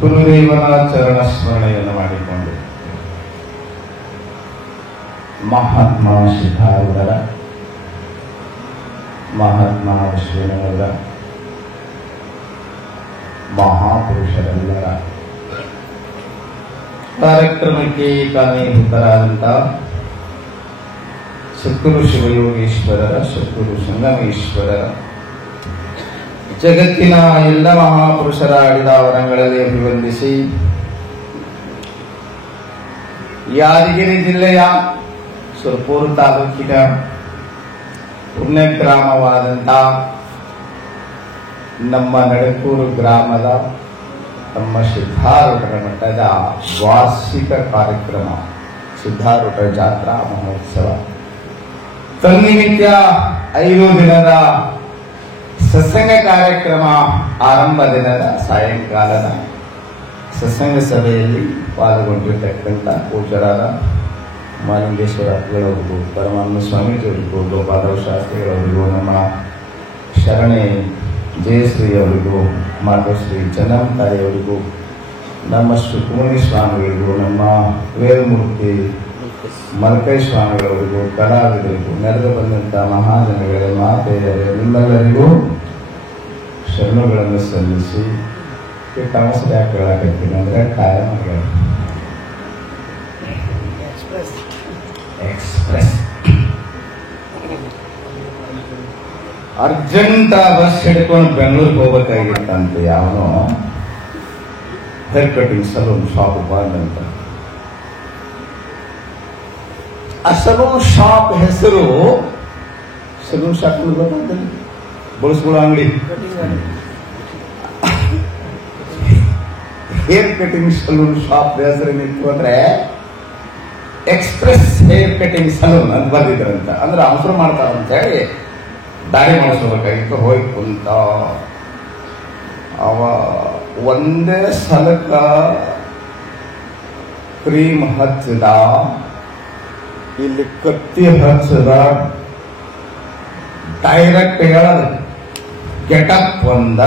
ಗುರುದೇವನ ಚರಣ ಸ್ಮರಣೆಯನ್ನು ಮಾಡಿಕೊಂಡು ಮಹಾತ್ಮ ಸಿದ್ಧಾರೂಢರ, ಮಹಾತ್ಮ ವಿಶ್ವೇಶ್ವರರ, ಮಹಾಪುರುಷರೆಲ್ಲರ ಕಾರ್ಯಕ್ರಮಕ್ಕೆ ಕಾರಣೀಭೂತರಾದಂಥ ಸದ್ಗುರು ಶಿವಯೋಗೀಶ್ವರರ, ಸದ್ಗುರು ಸಂಗಮೇಶ್ವರರ, ಜಗತ್ತಿನ ಎಲ್ಲ ಮಹಾಪುರುಷರ ಆಡಿದ ವರಗಳಲ್ಲಿ ಅಭಿವಂದಿಸಿ, ಯಾದಗಿರಿ ಜಿಲ್ಲೆಯ ಸುರಪುರ ತಾಲೂಕಿನ ಪುಣ್ಯ ಗ್ರಾಮವಾದಂಥ ನಮ್ಮ ನಡಕೂರು ಗ್ರಾಮದ ನಮ್ಮ ಸಿದ್ಧಾರೂಢರ ಮಠದ ವಾರ್ಷಿಕ ಕಾರ್ಯಕ್ರಮ ಸಿದ್ಧಾರೂಢ ಜಾತ್ರಾ ಮಹೋತ್ಸವ ತನ್ನಿಮಿತ್ತ 5 ದಿನದ ಸತ್ಸಂಗ ಕಾರ್ಯಕ್ರಮ ಆರಂಭ ದಿನದ ಸಾಯಂಕಾಲದ ಸತ್ಸಂಗ ಸಭೆಯಲ್ಲಿ ಪಾಲ್ಗೊಂಡಿರ್ತಕ್ಕಂಥ ಪೂಜ್ಯರಾದ ಮಾಲಿಂಗೇಶ್ವರಗಳಿಗೂ, ಪರಮಾನಂದ ಸ್ವಾಮೀಜಿಯವರಿಗೂ, ಗೋಪಾಲರಾವ್ ಶಾಸ್ತ್ರಿಗಳವರಿಗೂ, ನಮ್ಮ ಶರಣೆ ಜಯಶ್ರೀ ಅವರಿಗೂ, ಮಾತೋಶ್ರೀ ಚೆನ್ನಮ್ಮತಾಯಿಯವರಿಗೂ, ನಮ್ಮ ಶ್ರೀಕುಮಣಿ ಸ್ವಾಮಿಗಳಿಗೂ, ನಮ್ಮ ವೇದಮೂರ್ತಿ ಮಲ್ಕೈ ಸ್ವಾಮಿಗಳವರಿಗೂ, ಕಲಾವಿದರಿಗೂ, ನೆರೆದು ಬಂದಂಥ ಮಹಾಜನಗಳೇ, ಮಾತೆಯರೇ, ನಿಮ್ಮೆಲ್ಲರಿಗೂ ಶರಣುಗಳನ್ನು ಸಲ್ಲಿಸಿ ಅವಸರ ಯಾಕೆ ಹೇಳಕತ್ತೀನಿ ಅಂದರೆ ಕಾಯಂ ಎಕ್ಸ್ಪ್ರೆಸ್ ಅರ್ಜೆಂಟ್ ಬಸ್ ಹಿಡ್ಕೊಂಡು ಬೆಂಗಳೂರಿಗೆ ಹೋಗ್ಬೇಕಾಗಿತ್ತಂತೆ. ಯಾವನೋ ಹೇರ್ ಕಟಿಂಗ್ ಸಲೂನ್ ಶಾಪ್ ಬಂದಂತ. ಆ ಸಲೂನ್ ಶಾಪ್ ಹೆಸರು ಸಲೂನ್ ಶಾಪ್ ಗೊತ್ತಾಗ್ತದೆ, ಬಳಸ್ಕೊಳ್ಳೋ ಅಂಗಡಿ. ಹೇರ್ ಕಟಿಂಗ್ ಸಲೂನ್ ಶಾಪ್ ಹೆಸರು ಏನಿತ್ತು ಅಂದ್ರೆ ಎಕ್ಸ್ಪ್ರೆಸ್ ಹೇರ್ ಕಟಿಂಗ್ ಸಲೂನ್ ಅಂತ ಬರ್ದಿದ್ರಂತ. ಅಂದ್ರೆ ಅವಸರ ಮಾಡ್ತಾರಂತ ಹೇಳಿ ದಾರಿ ಮಾಡಿಸ್ಕೋಬೇಕಾಗಿತ್ತು. ಹೋಗಿ ಕುಂತ ಅವ ಒಂದೇ ಸಲಕ ಕ್ರೀಮ್ ಹಚ್ಚದ, ಇಲ್ಲಿ ಕತ್ತಿ ಹಚ್ಚದ, ಡೈರೆಕ್ಟ್ ಹೇಳದ ಗೆಟಪ್ ಒಂದ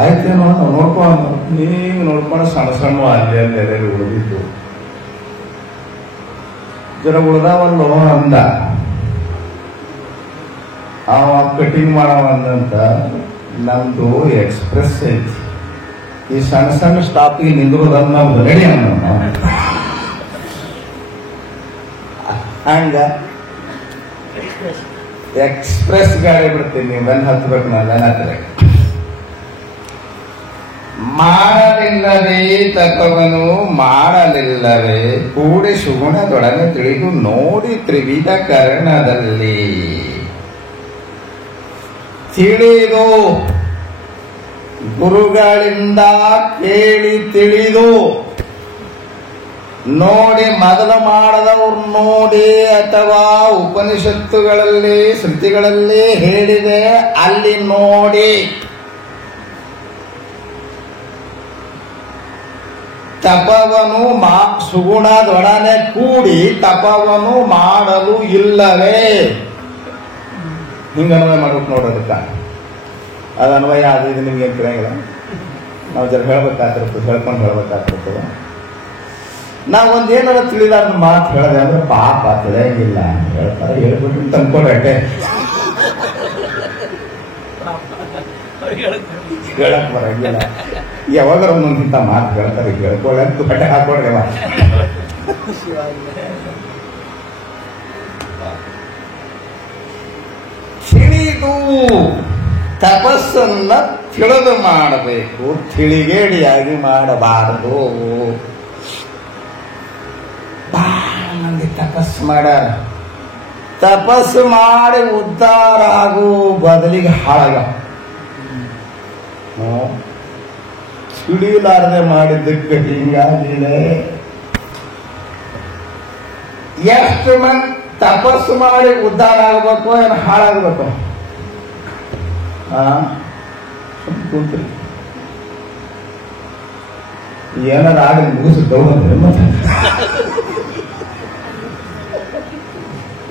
ಆಯ್ತೇನೋ ನೋಡ್ಕೊಂಡು ನೀವು ನೋಡ್ಕೊಂಡು ಸಣ್ಣ ಸಣ್ಣ ಅಲ್ಲಿ ಅಲ್ಲಿ ಉಳಿದಿದ್ದು ಜನ ಉಳ್ದಾವಲ್ಲೋ ಅಂದ. ಅವ ಕಟಿಂಗ್ ಮಾಡವಂದಂತ ನಮ್ದು ಎಕ್ಸ್ಪ್ರೆಸ್ ಐತಿ, ಈ ಸಣ್ಣ ಸಣ್ಣ ಸ್ಟಾಪಿಗೆ ನಿಂದ್ರೋದನ್ನ ನಮ್ದು ರೆಡಿ ಅನ್ನ ಹಂಗ ಎಕ್ಸ್ಪ್ರೆಸ್ ಗಾಡಿ ಬಿಡ್ತೀನಿ, ಬಂದು ಹತ್ಬೇಕು ನನ್ನ ಮಾಡಲಿಲ್ಲವೇ ತಪವನು ಮಾಡಲಿಲ್ಲವೇ ಕೂಡಿ ಸುಗುಣದೊಡನೆ ತಿಳಿದು ನೋಡಿ ತ್ರಿವಿಧ ಕರ್ಣದಲ್ಲಿ ತಿಳಿದು ಗುರುಗಳಿಂದ ಕೇಳಿ ತಿಳಿದು ನೋಡಿ ಮೊದಲು ಮಾಡದವ್ರು ನೋಡಿ ಅಥವಾ ಉಪನಿಷತ್ತುಗಳಲ್ಲಿ ಶ್ರುತಿಗಳಲ್ಲಿ ಹೇಳಿದೆ ಅಲ್ಲಿ ನೋಡಿ ತಪವನು ಸುಗುಣದೊಡನೆ ಕೂಡಿ ತಪವನು ಮಾಡಲು ಇಲ್ಲವೇ ಹಿಂಗ ಅನ್ವಯ ಮಾಡ್ಬೇಕು ನೋಡೋದಕ್ಕ. ಅದು ಅನ್ವಯ ಅದು ಇದು ನಿಮ್ಗೆ ಏನ್ ತಿಳಿಯಂಗಿಲ್ಲ. ನಾವು ಜರ ಹೇಳ್ಬೇಕಾಗ್ತಿರ್ತದೆ, ಹೇಳ್ಕೊಂಡು ಹೇಳ್ಬೇಕಾಗ್ತಿರ್ತದೆ. ನಾವೊಂದೇನಾರ ತಿಳಿದಾರ ಮಾತು ಹೇಳಿದೆ ಅಂದ್ರೆ ಪಾಪ ತಿಳಿಯಂಗಿಲ್ಲ ಹೇಳ್ತಾರೆ, ಹೇಳ್ಬಿಟ್ಟು ತಂದ್ಕೊಡಟ್ಟೆ ಹೇಳಕ್ ಬರಂಗಿಲ್ಲ. ಯಾವಾಗ ಒಂದೊಂದಿಂತ ಮಾತು ಹೇಳ್ತಾರೆ, ಹೇಳ್ಕೊಳ್ಳಂತ ಬಟ್ಟೆ ಹಾಕೊಡ್ರವ. ತಿಳಿದು ತಪಸ್ಸನ್ನ ತಿಳಿದು ಮಾಡಬೇಕು, ತಿಳಿಗೇಡಿಯಾಗಿ ಮಾಡಬಾರದು. ಬಹಳ ಮಂದಿ ತಪಸ್ಸು ಮಾಡ್ಯಾರ, ತಪಸ್ಸು ಮಾಡಿ ಉದ್ಧಾರ ಆಗೋ ಬದಲಿಗೆ ಹಾಳಾಗ ತಿಳಿಲಾರದೆ ಮಾಡಿದ್ದಕ್ಕೆ ಹಿಂಗಾಗಿದೆ. ಎಷ್ಟು ಮಂದಿ ತಪಸ್ಸು ಮಾಡಿ ಉದ್ಧಾರ ಆಗ್ಬೇಕು, ಏನು ಹಾಳಾಗ್ಬೇಕು? ಕೂತ್ರಿ ಏನಾರ ಆಗಿ ಮುಗಿಸಿದ್ದವ್ರೆ ಮತ್ತೆ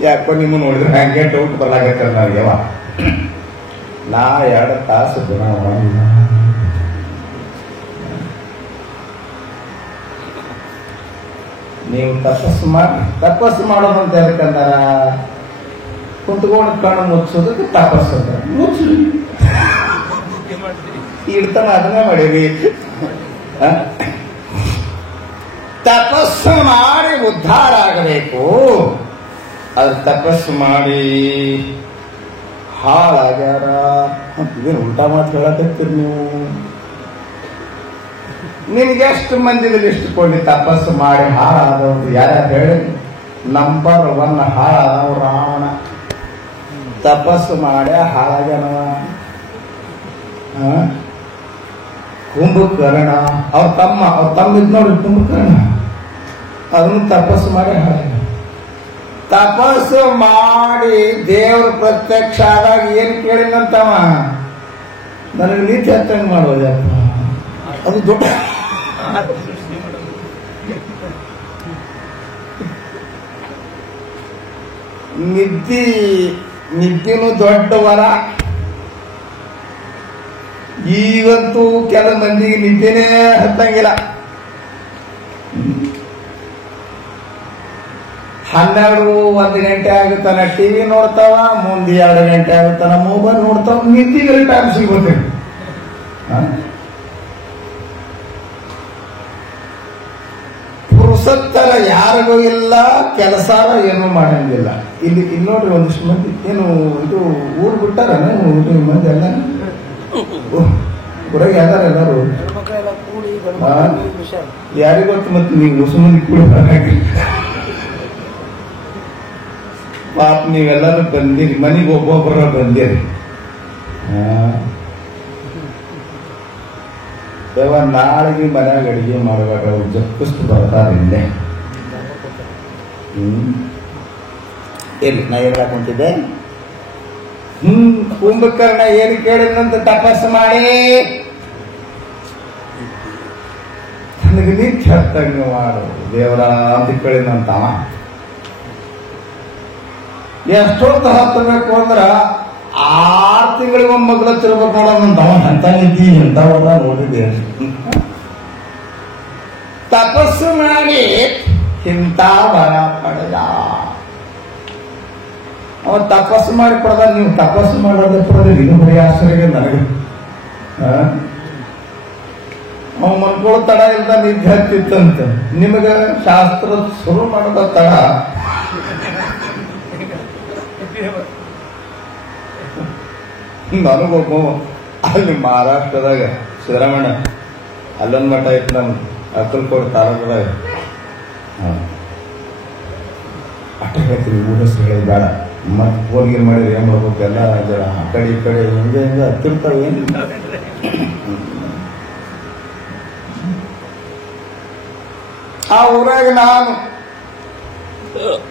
ಯಾಕೋ ನಿಮ್ಮ ನೋಡಿದ್ರೆ ಹಂಗೆ ಡೌಟ್ ಬರ್ಲಾಗತ್ತೆ ನನಗೆ. ನಾ 2 ತಾಸು ದಿನ ನೀವು ತಪಸ್ಸು ಮಾಡೋದು ಅಂತ ಹೇಳ್ಕಂದಾರ, ಕುಂತ್ಕೊಂಡು ಕಣ್ಣು ಮುಚ್ಚೋದಕ್ಕೆ ತಪಸ್ಸು ಅಂತ ಮುಚ್ಚಿ ಇಡ್ತಾನ ಅದನ್ನೇ ಮಾಡೀರಿ. ತಪಸ್ಸು ಮಾಡಿ ಉದ್ಧಾರ ಆಗಬೇಕು. ಅದು ತಪಸ್ಸು ಮಾಡಿ ಹಾಳಾಗ್ಯಾರ ಇದೇನು ಉಲ್ಟಾ ಮಾತು ಹೇಳಕತ್ತೀರಿ ನೀವು. ನಿಮ್ಗೆ ಎಷ್ಟು ಮಂದಿಗೆ ಲಿಸ್ಟ್ ಕೊಡಿ ತಪಸ್ಸು ಮಾಡಿ ಹಾಳಾದವ್ರು ಯಾರ್ಯಾರು ಹೇಳಿ? ನಂಬರ್ 1 ಹಾಳಾದವ್ ರಾವಣ. ತಪಸ್ಸು ಮಾಡಿ ಹಾಳಾಗ್ಯಾನವ. ಕುಂಭಕರ್ಣ ಅವ್ರ ತಮ್ಮ ಇದ್ ನೋಡ್ರಿ, ಕುಂಭಕರ್ಣ ಅದನ್ನು ತಪಸ್ಸು ಮಾಡಿ ಹಾಳಾಗ್ಯಾನ. ತಪಸ್ಸು ಮಾಡಿ ದೇವ್ರ ಪ್ರತ್ಯಕ್ಷ ಆದಾಗ ಏನ್ ಕೇಳಿನಂತವ, ನನಗೆ ನೀತಿ ಹತ್ತಂಗ್ ಮಾಡೋದಪ್ಪ. ಅದು ದೊಡ್ಡ ನಿದ್ದಿನೂ ದೊಡ್ಡ ವರ. ಈಗಂತೂ ಕೆಲ ಮಂದಿಗೆ ನಿದ್ದೆನೇ ಹತ್ತಂಗಿಲ್ಲ. 12-1 ಗಂಟೆ ಆಗುತ್ತಾನ ಟಿವಿ ನೋಡ್ತಾವ, ಮುಂದೆ 2 ಗಂಟೆ ಆಗುತ್ತಾನ ಮೊಬೈಲ್ ನೋಡ್ತಾವ, ನಿದ್ದಿಗೆ ಟೈಮ್ ಸಿಗುತ್ತೆ. ಪುರುಸತ್ತರ ಯಾರಿಗೂ ಇಲ್ಲ, ಕೆಲಸ ಏನು ಮಾಡಂಗಿಲ್ಲ. ಇಲ್ಲಿ ನೋಡ್ರಿ ಒಂದಿಷ್ಟು ಮಂದಿ ಏನು ಇದು ಊರ್ ಬಿಟ್ಟಾರ ಮಂದಿ ಎಲ್ಲ ಊರಾಗ ಯಾವ್ದಾರ ಎಲ್ಲಾರು ಯಾರಿಗೊತ್ತು. ಮತ್ತೆ ನೀವು ಹೊಸ ಮಂದಿ ಕೂಡಿ ಬರಾಕಿ ಪಾಪ ನೀವೆಲ್ಲಾರು ಬಂದಿರಿ, ಮನೆಗೆ ಒಬ್ಬೊಬ್ಬರ ಬಂದಿರಿ. ನಾಳೆಗೆ ಮನ್ಯಾಗ ಅಡಿಗೆ ಮಾಡುವಾಗ ಅವ್ರು ಜಪ್ಪಿಸ್ತು ಬರ್ತಾರೆ ಇಲ್ಲೇ. ನಾ ಏನ್ ಹಾಕೊಂತಿದ್ದೆ? ಕುಂಭಕರ್ಣ ಏನು ಕೇಳಿದಂತ ತಪಸ್ಸು ಮಾಡಿ ನನಗೆ ನಿತ್ಯ ಹತ್ತಂಗ ಮಾಡು ದೇವರ ಅಂತ ಕೇಳಿದಂತವ. ಎಷ್ಟೊತ್ತು ಹತ್ತಬೇಕು ಅಂದ್ರ 6 ತಿಂಗಳಿಗೆ ಮಗ್ಳ ತಿರ್ಬೇಕು ನೋಡೋದಂತವ. ಅಂತ ನಿದ್ದಿ ಎಂತವಲ್ಲ ನೋಡಿದೆ. ತಪಸ್ಸು ಮಾಡಿ ಇಂಥ ವರ ಪಡೆದ. ಅವ ತಪಸ್ಸು ಮಾಡಿ ಪಡೆದ. ನೀವು ತಪಸ್ಸು ಮಾಡೋದ ಪಡೆದ್ರೆ ಇದು ಬರೀ ಆಶ್ಚರ್ಯ ನನಗೆ. ಅವ ಮನ್ಕೊಳ್ಳೋ ತಡ ಇಲ್ದ ನಿದ್ದೆ ಹತ್ತಿತ್ತಂತೆ. ನಿಮಗ ಶಾಸ್ತ್ರ ಶುರು ಮಾಡೋದ ತಡ. ನನಗೊಬ್ಬ ಅಲ್ಲಿ ಮಹಾರಾಷ್ಟ್ರದಾಗ ಸಿದ್ದರಾಮಣ್ಣ ಅಲ್ಲೊಂದು ಮಠ ಇತ್ತು ನಮ್ ಅಕ್ಕಲ್ಕೋಟ್ ತಾಲೂಕದಾಗ. ಅಟ್ಟ ಹೇಳ್ತೀವಿ ಊರ ಹೆಸರು ಹೇಳಿ ಬೇಡ. ಮತ್ ಫೋನ್ಗೇನ್ ಮಾಡಿದ್ರೆ ಏನ್ ಮಾಡ್ಬೇಕು, ಎಲ್ಲ ಜರ ಆ ಕಡೆ ಈ ಕಡೆ ಹಿಂಗೆ ಹತ್ತಿರ್ತಾವ. ಏನಿಲ್ಲ ಆ ಊರಾಗ ನಾನು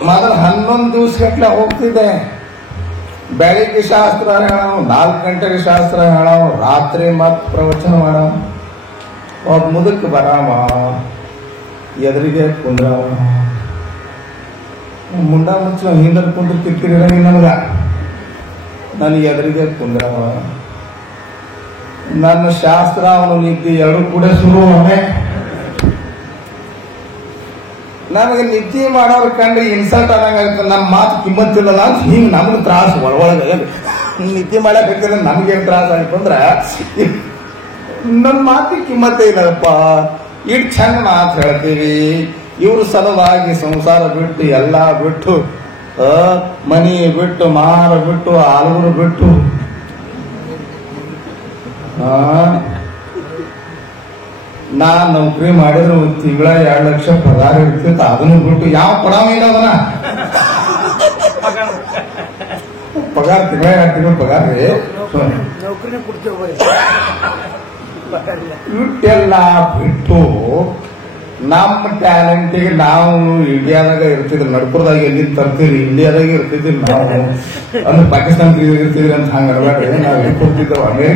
ಮೊದಲು 11 ದಿವಸ ಗಟ್ಲೆ ಹೋಗ್ತಿದ್ದೆ. ಬೆಳಿಗ್ಗೆ ಶಾಸ್ತ್ರ ಹೇಳವು, 4 ಗಂಟೆಗೆ ಶಾಸ್ತ್ರ ಹೇಳವು, ರಾತ್ರಿ ಮತ್ ಪ್ರವಚನ ಮಾಡವ. ಒಬ್ಬ ಮುದಕ್ಕೆ ಬರಾವ, ಎದುರಿಗೆ ಕುಂದ್ರವ, ಮುಂಡ ಮುಚ್ಚ ಹಿಂದರ್ ಕುಂದ್ರ ಕಿರ್ಕಿರಿ ನಮಗ. ನನಗೆ ಎದುರಿಗೆ ಕುಂದ್ರವ. ನನ್ನ ಶಾಸ್ತ್ರ ಅವನು ನಿದ್ದೆ 2 ಕೂಡ ಶುರು. ನನಗೆ ನಿದ್ದೆ ಮಾಡೋರು ಕಂಡ್ರೆ ಇನ್ಸಲ್ಟ್ ಆಗಂಗಾಗುತ್ತೆ. ನಮ್ಮ ಮಾತು ಕಿಮ್ಮತ್ತಿಲ್ಲಲ್ಲ ಅಂತ ಹಿಂಗೆ ನಮ್ಗೆ ತ್ರಾಸು ಒಳಗೆ. ನಿದ್ದೆ ಮಾಡಕ್ ಹಾಕಿದ್ರೆ ನಮ್ಗೇನು ತ್ರಾಸ ಆಯ್ತು ಅಂದ್ರ ನಮ್ಮ ಮಾತಿಗೆ ಕಿಮ್ಮತ್ತೇ ಇಲ್ಲಪ್ಪ. ಇಟ್ ಚಂದ ಮಾತು ಹೇಳ್ತೀವಿ. ಇವ್ರ ಸಲುವಾಗಿ ಸಂಸಾರ ಬಿಟ್ಟು ಎಲ್ಲ ಬಿಟ್ಟು, ಮನಿ ಬಿಟ್ಟು, ಮಾರ ಬಿಟ್ಟು, ಆಲೂರು ಬಿಟ್ಟು, ನಾನ್ ನೌಕರಿ ಮಾಡಿದ್ರೆ ತಿಂಗಳ 2 ಲಕ್ಷ ಪಗಾರ ಇರ್ತಿತ್ತು. ಅದನ್ನು ಬಿಟ್ಟು ಯಾವ ಕೊಡಾವ ಇಲ್ಲ ಅದನ್ನ ಪಗಾರ ತಿಂಗಳ 2 ತಿಂಗಳು ಪಗಾರ ರೀ. ಇಟ್ಟೆಲ್ಲ ಬಿಟ್ಟು ನಮ್ಮ ಟ್ಯಾಲೆಂಟಿಗೆ ನಾವು ಇಂಡಿಯಾದಾಗ ಇರ್ತಿದ್ರಿ, ನಡ್ಪುರದಾಗ ಎಲ್ಲಿ ತರ್ತೀರಿ, ಇಂಡಿಯಾದಾಗ ಇರ್ತಿದ್ರಿ ನಾವು. ಅಂದ್ರೆ ಪಾಕಿಸ್ತಾನ ಇರ್ತಿದ್ರಿ ಅಂತ ಹಂಗ ಅನ್ಬೇಡ್ರಿ. ನಾವ್ ಎಲ್ಲಿ ಹೋಗ್ತಿದ್ದೇವೆ,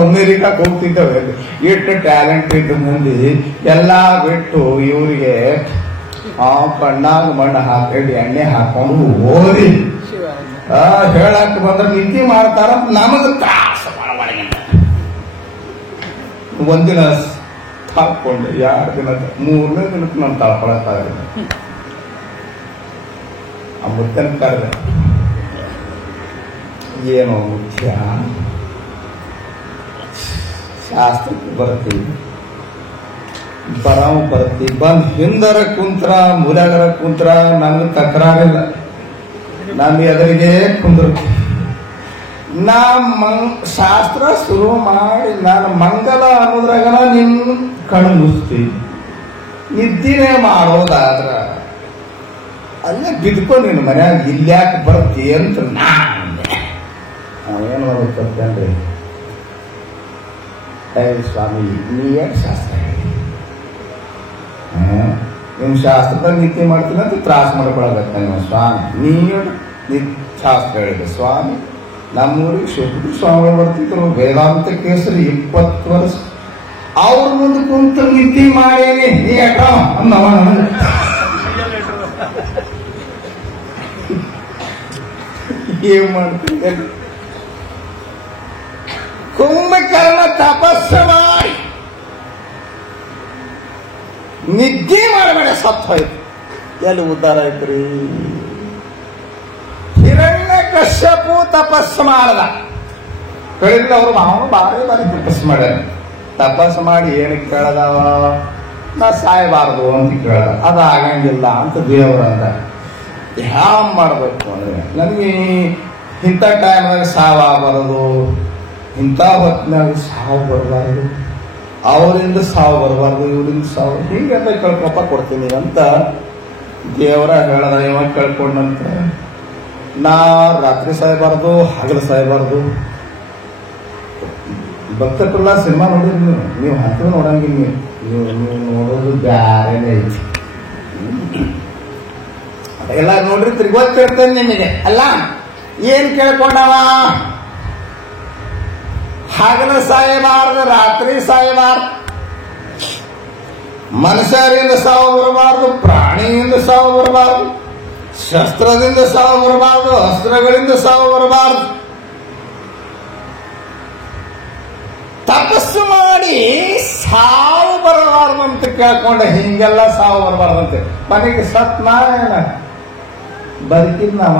ಅಮೇರಿಕಾಕ್ ಹೋಗ್ತಿದ್ದೇವೆ. ಇಟ್ಟು ಟ್ಯಾಲೆಂಟ್ ಇದ್ದ ಮಂದಿ ಎಲ್ಲಾ ಬಿಟ್ಟು ಇವರಿಗೆ ಕಣ್ಣಾಗ ಮಣ್ಣು ಹಾಕಿ ಎಣ್ಣೆ ಹಾಕೊಂಡು ಓದಿ ಹೇಳಕ್ ಬಂದ್ರೆ ನಿದ್ದೆ ಮಾಡ್ತಾರ. ನಮಗ ತ್ರಾಸ. ಒಂದಿನ ಹಾಕೊಂಡೆ 2 ದಿನ 3ನೇ ದಿನಕ್ಕೆ ನಾನು ತಳ್ಕೊಳಕ್ಕಾಗಲಿಲ್ಲ. ಆ ಮುತ್ತನ ಕರೆದೆ, ಏನೋ ಮುಖ್ಯ ಶಾಸ್ತ್ರಕ್ಕೆ ಬರ್ತೀವಿ, ಬರ್ತಿ ಬಂದ್ ಹಿಂದರ ಕುಂತ್ರ ಮೂಲೆಗರ ಕುಂತ್ರ ನಮ್ಗೆ ತಕರಾರಿಲ್ಲ, ನಮ್ಗೆ ಎದುರಿಗೆ ಕುಂದ್ರು. ಶಾಸ್ತ್ರ ಶುರು ಮಾಡಿ ನಾನು ಮಂಗಲ ಅನ್ನೋದ್ರಾಗನ ನಿನ್ ಕಣ್ಣು ಮುಸ್ತೀವಿ, ನಿದ್ದಿನೇ ಮಾಡೋದಾದ್ರ ಅಲ್ಲೇ ಬಿದ್ಕೊಂಡು ನಿನ್ನ ಮನ್ಯಾಗ ಇಲ್ಯಾಕೆ ಬರ್ತಿ ಅಂತ ನಾವೇನು ಮಾಡ್ಬೇಕಂತೇನ್ರಿ, ಸ್ವಾಮಿ ನೀ ಯಾಕೆ ಶಾಸ್ತ್ರ ಹೇಳಿ, ನಿಮ್ ಶಾಸ್ತ್ರದಾಗ ನೀತಿ ಮಾಡ್ತೀನಿ ಅಂತ ತ್ರಾಸ ಮಾಡ್ಕೊಳಕತ್ತ ನಿಮ್ಮ ಸ್ವಾಮಿ, ನೀ ಶಾಸ್ತ್ರ ಹೇಳಿದೆ ಸ್ವಾಮಿ. ನಮ್ಮೂರಿಗೆ ಶುದ್ಧ ಸ್ವಾಮಿಗಳು ಬರ್ತಿದ್ರು, ವೇದಾಂತ ಕೇಸರಿ 20 ವರ್ಷ ಅವ್ರ ಮುಂದೆ ಕುಂತು ನೀತಿ ಮಾಡೇನಿ, ನೀ ಯಾಕ ಅನ್ನವ ಏನ್ ಮಾಡ್ತೀನಿ. ಕುಂಭಕರ್ಣ ತಪಸ್ಸು ಮಾಡಿ ನಿದ್ದೆ ಮಾಡಬೇಡ, ಸತ್ತು ಹೋಯ್ತು. ಎಲ್ಲಿ ಉದ್ಧಾರ ಆಯ್ತ್ರಿ? ಹಿರಣ್ಯಕಶ್ಯಪು ತಪಸ್ಸು ಮಾಡದ ಕಳಿಲ್ಲ, ಅವರು ಅವನು ಬಾರಿ ತಪಸ್ಸು ಮಾಡ್ಯಾರ. ತಪಸ್ಸು ಮಾಡಿ ಏನಕ್ಕೆ ಕೇಳದವ, ನಾ ಸಾಯಬಾರದು ಅಂತ ಕೇಳದ. ಅದು ಆಗಂಗಿಲ್ಲ ಅಂತ ದೇವರು ಅಂದ. ಹ್ಯಾಂಗ್ ಮಾಡ್ಬೇಕು ಅಂದ್ರೆ, ನನಗೆ ಇಂಥ ಟೈಮ್ನಾಗ ಸಾವಾಗಬಾರದು, ಇಂಥ ಹೊತ್ತಿನಾಗ ಸಾವು ಬರಬಾರದು, ಅವರಿಂದ ಸಾವು ಬರಬಾರ್ದು, ಇವರಿಂದ ಸಾವು, ಹೀಗೆಲ್ಲ ಕಳ್ಕೊಪ್ಪ ಕೊಡ್ತೀನಿ ಅಂತ ದೇವರ ಹೇಳದ. ಇವಾಗ ಕೇಳ್ಕೊಂಡಂತ ನಾ ರಾತ್ರಿ ಸಾಯಬಾರ್ದು, ಹಗಲು ಸಾಯಬಾರ್ದು. ಭಕ್ತಕುಲ್ಲ ಸಿನಿಮಾ ನೋಡಿದ್ರಿ ನೀವು ಹತ್ತಿರ ನೋಡಂಗಿಲ್ಲ, ನೀವು ನೋಡೋದು ಬ್ಯಾರೇನೆ ಐತಿ. ಎಲ್ಲ ನೋಡಿರ್ತೀರಿ, ಗೊತ್ತಿರ್ತೇನೆ ನಿಮಗೆ. ಅಲ್ಲ ಏನ್ ಕೇಳ್ಕೊಂಡವ, ಹಗಲು ಸಾಯಬಾರ್ದು, ರಾತ್ರಿ ಸಾಯಬಾರ್ದು, ಮನುಷ್ಯರಿಂದ ಸಾವು ಬರಬಾರ್ದು, ಪ್ರಾಣಿಯಿಂದ ಸಾವು ಬರಬಾರ್ದು, ಶಸ್ತ್ರದಿಂದ ಸಾವು ಬರಬಾರ್ದು, ಅಸ್ತ್ರಗಳಿಂದ ಸಾವು ಬರಬಾರ್ದು. ತಪಸ್ಸು ಮಾಡಿ ಸಾವು ಬರಬಾರ್ದು ಅಂತ ಕೇಳ್ಕೊಂಡೆ. ಹಿಂಗೆಲ್ಲ ಸಾವು ಬರಬಾರ್ದಂತೆ. ಮನೆಗೆ ಸತ್ ನಾವೇನ ಬದುಕಿದ್ನವ,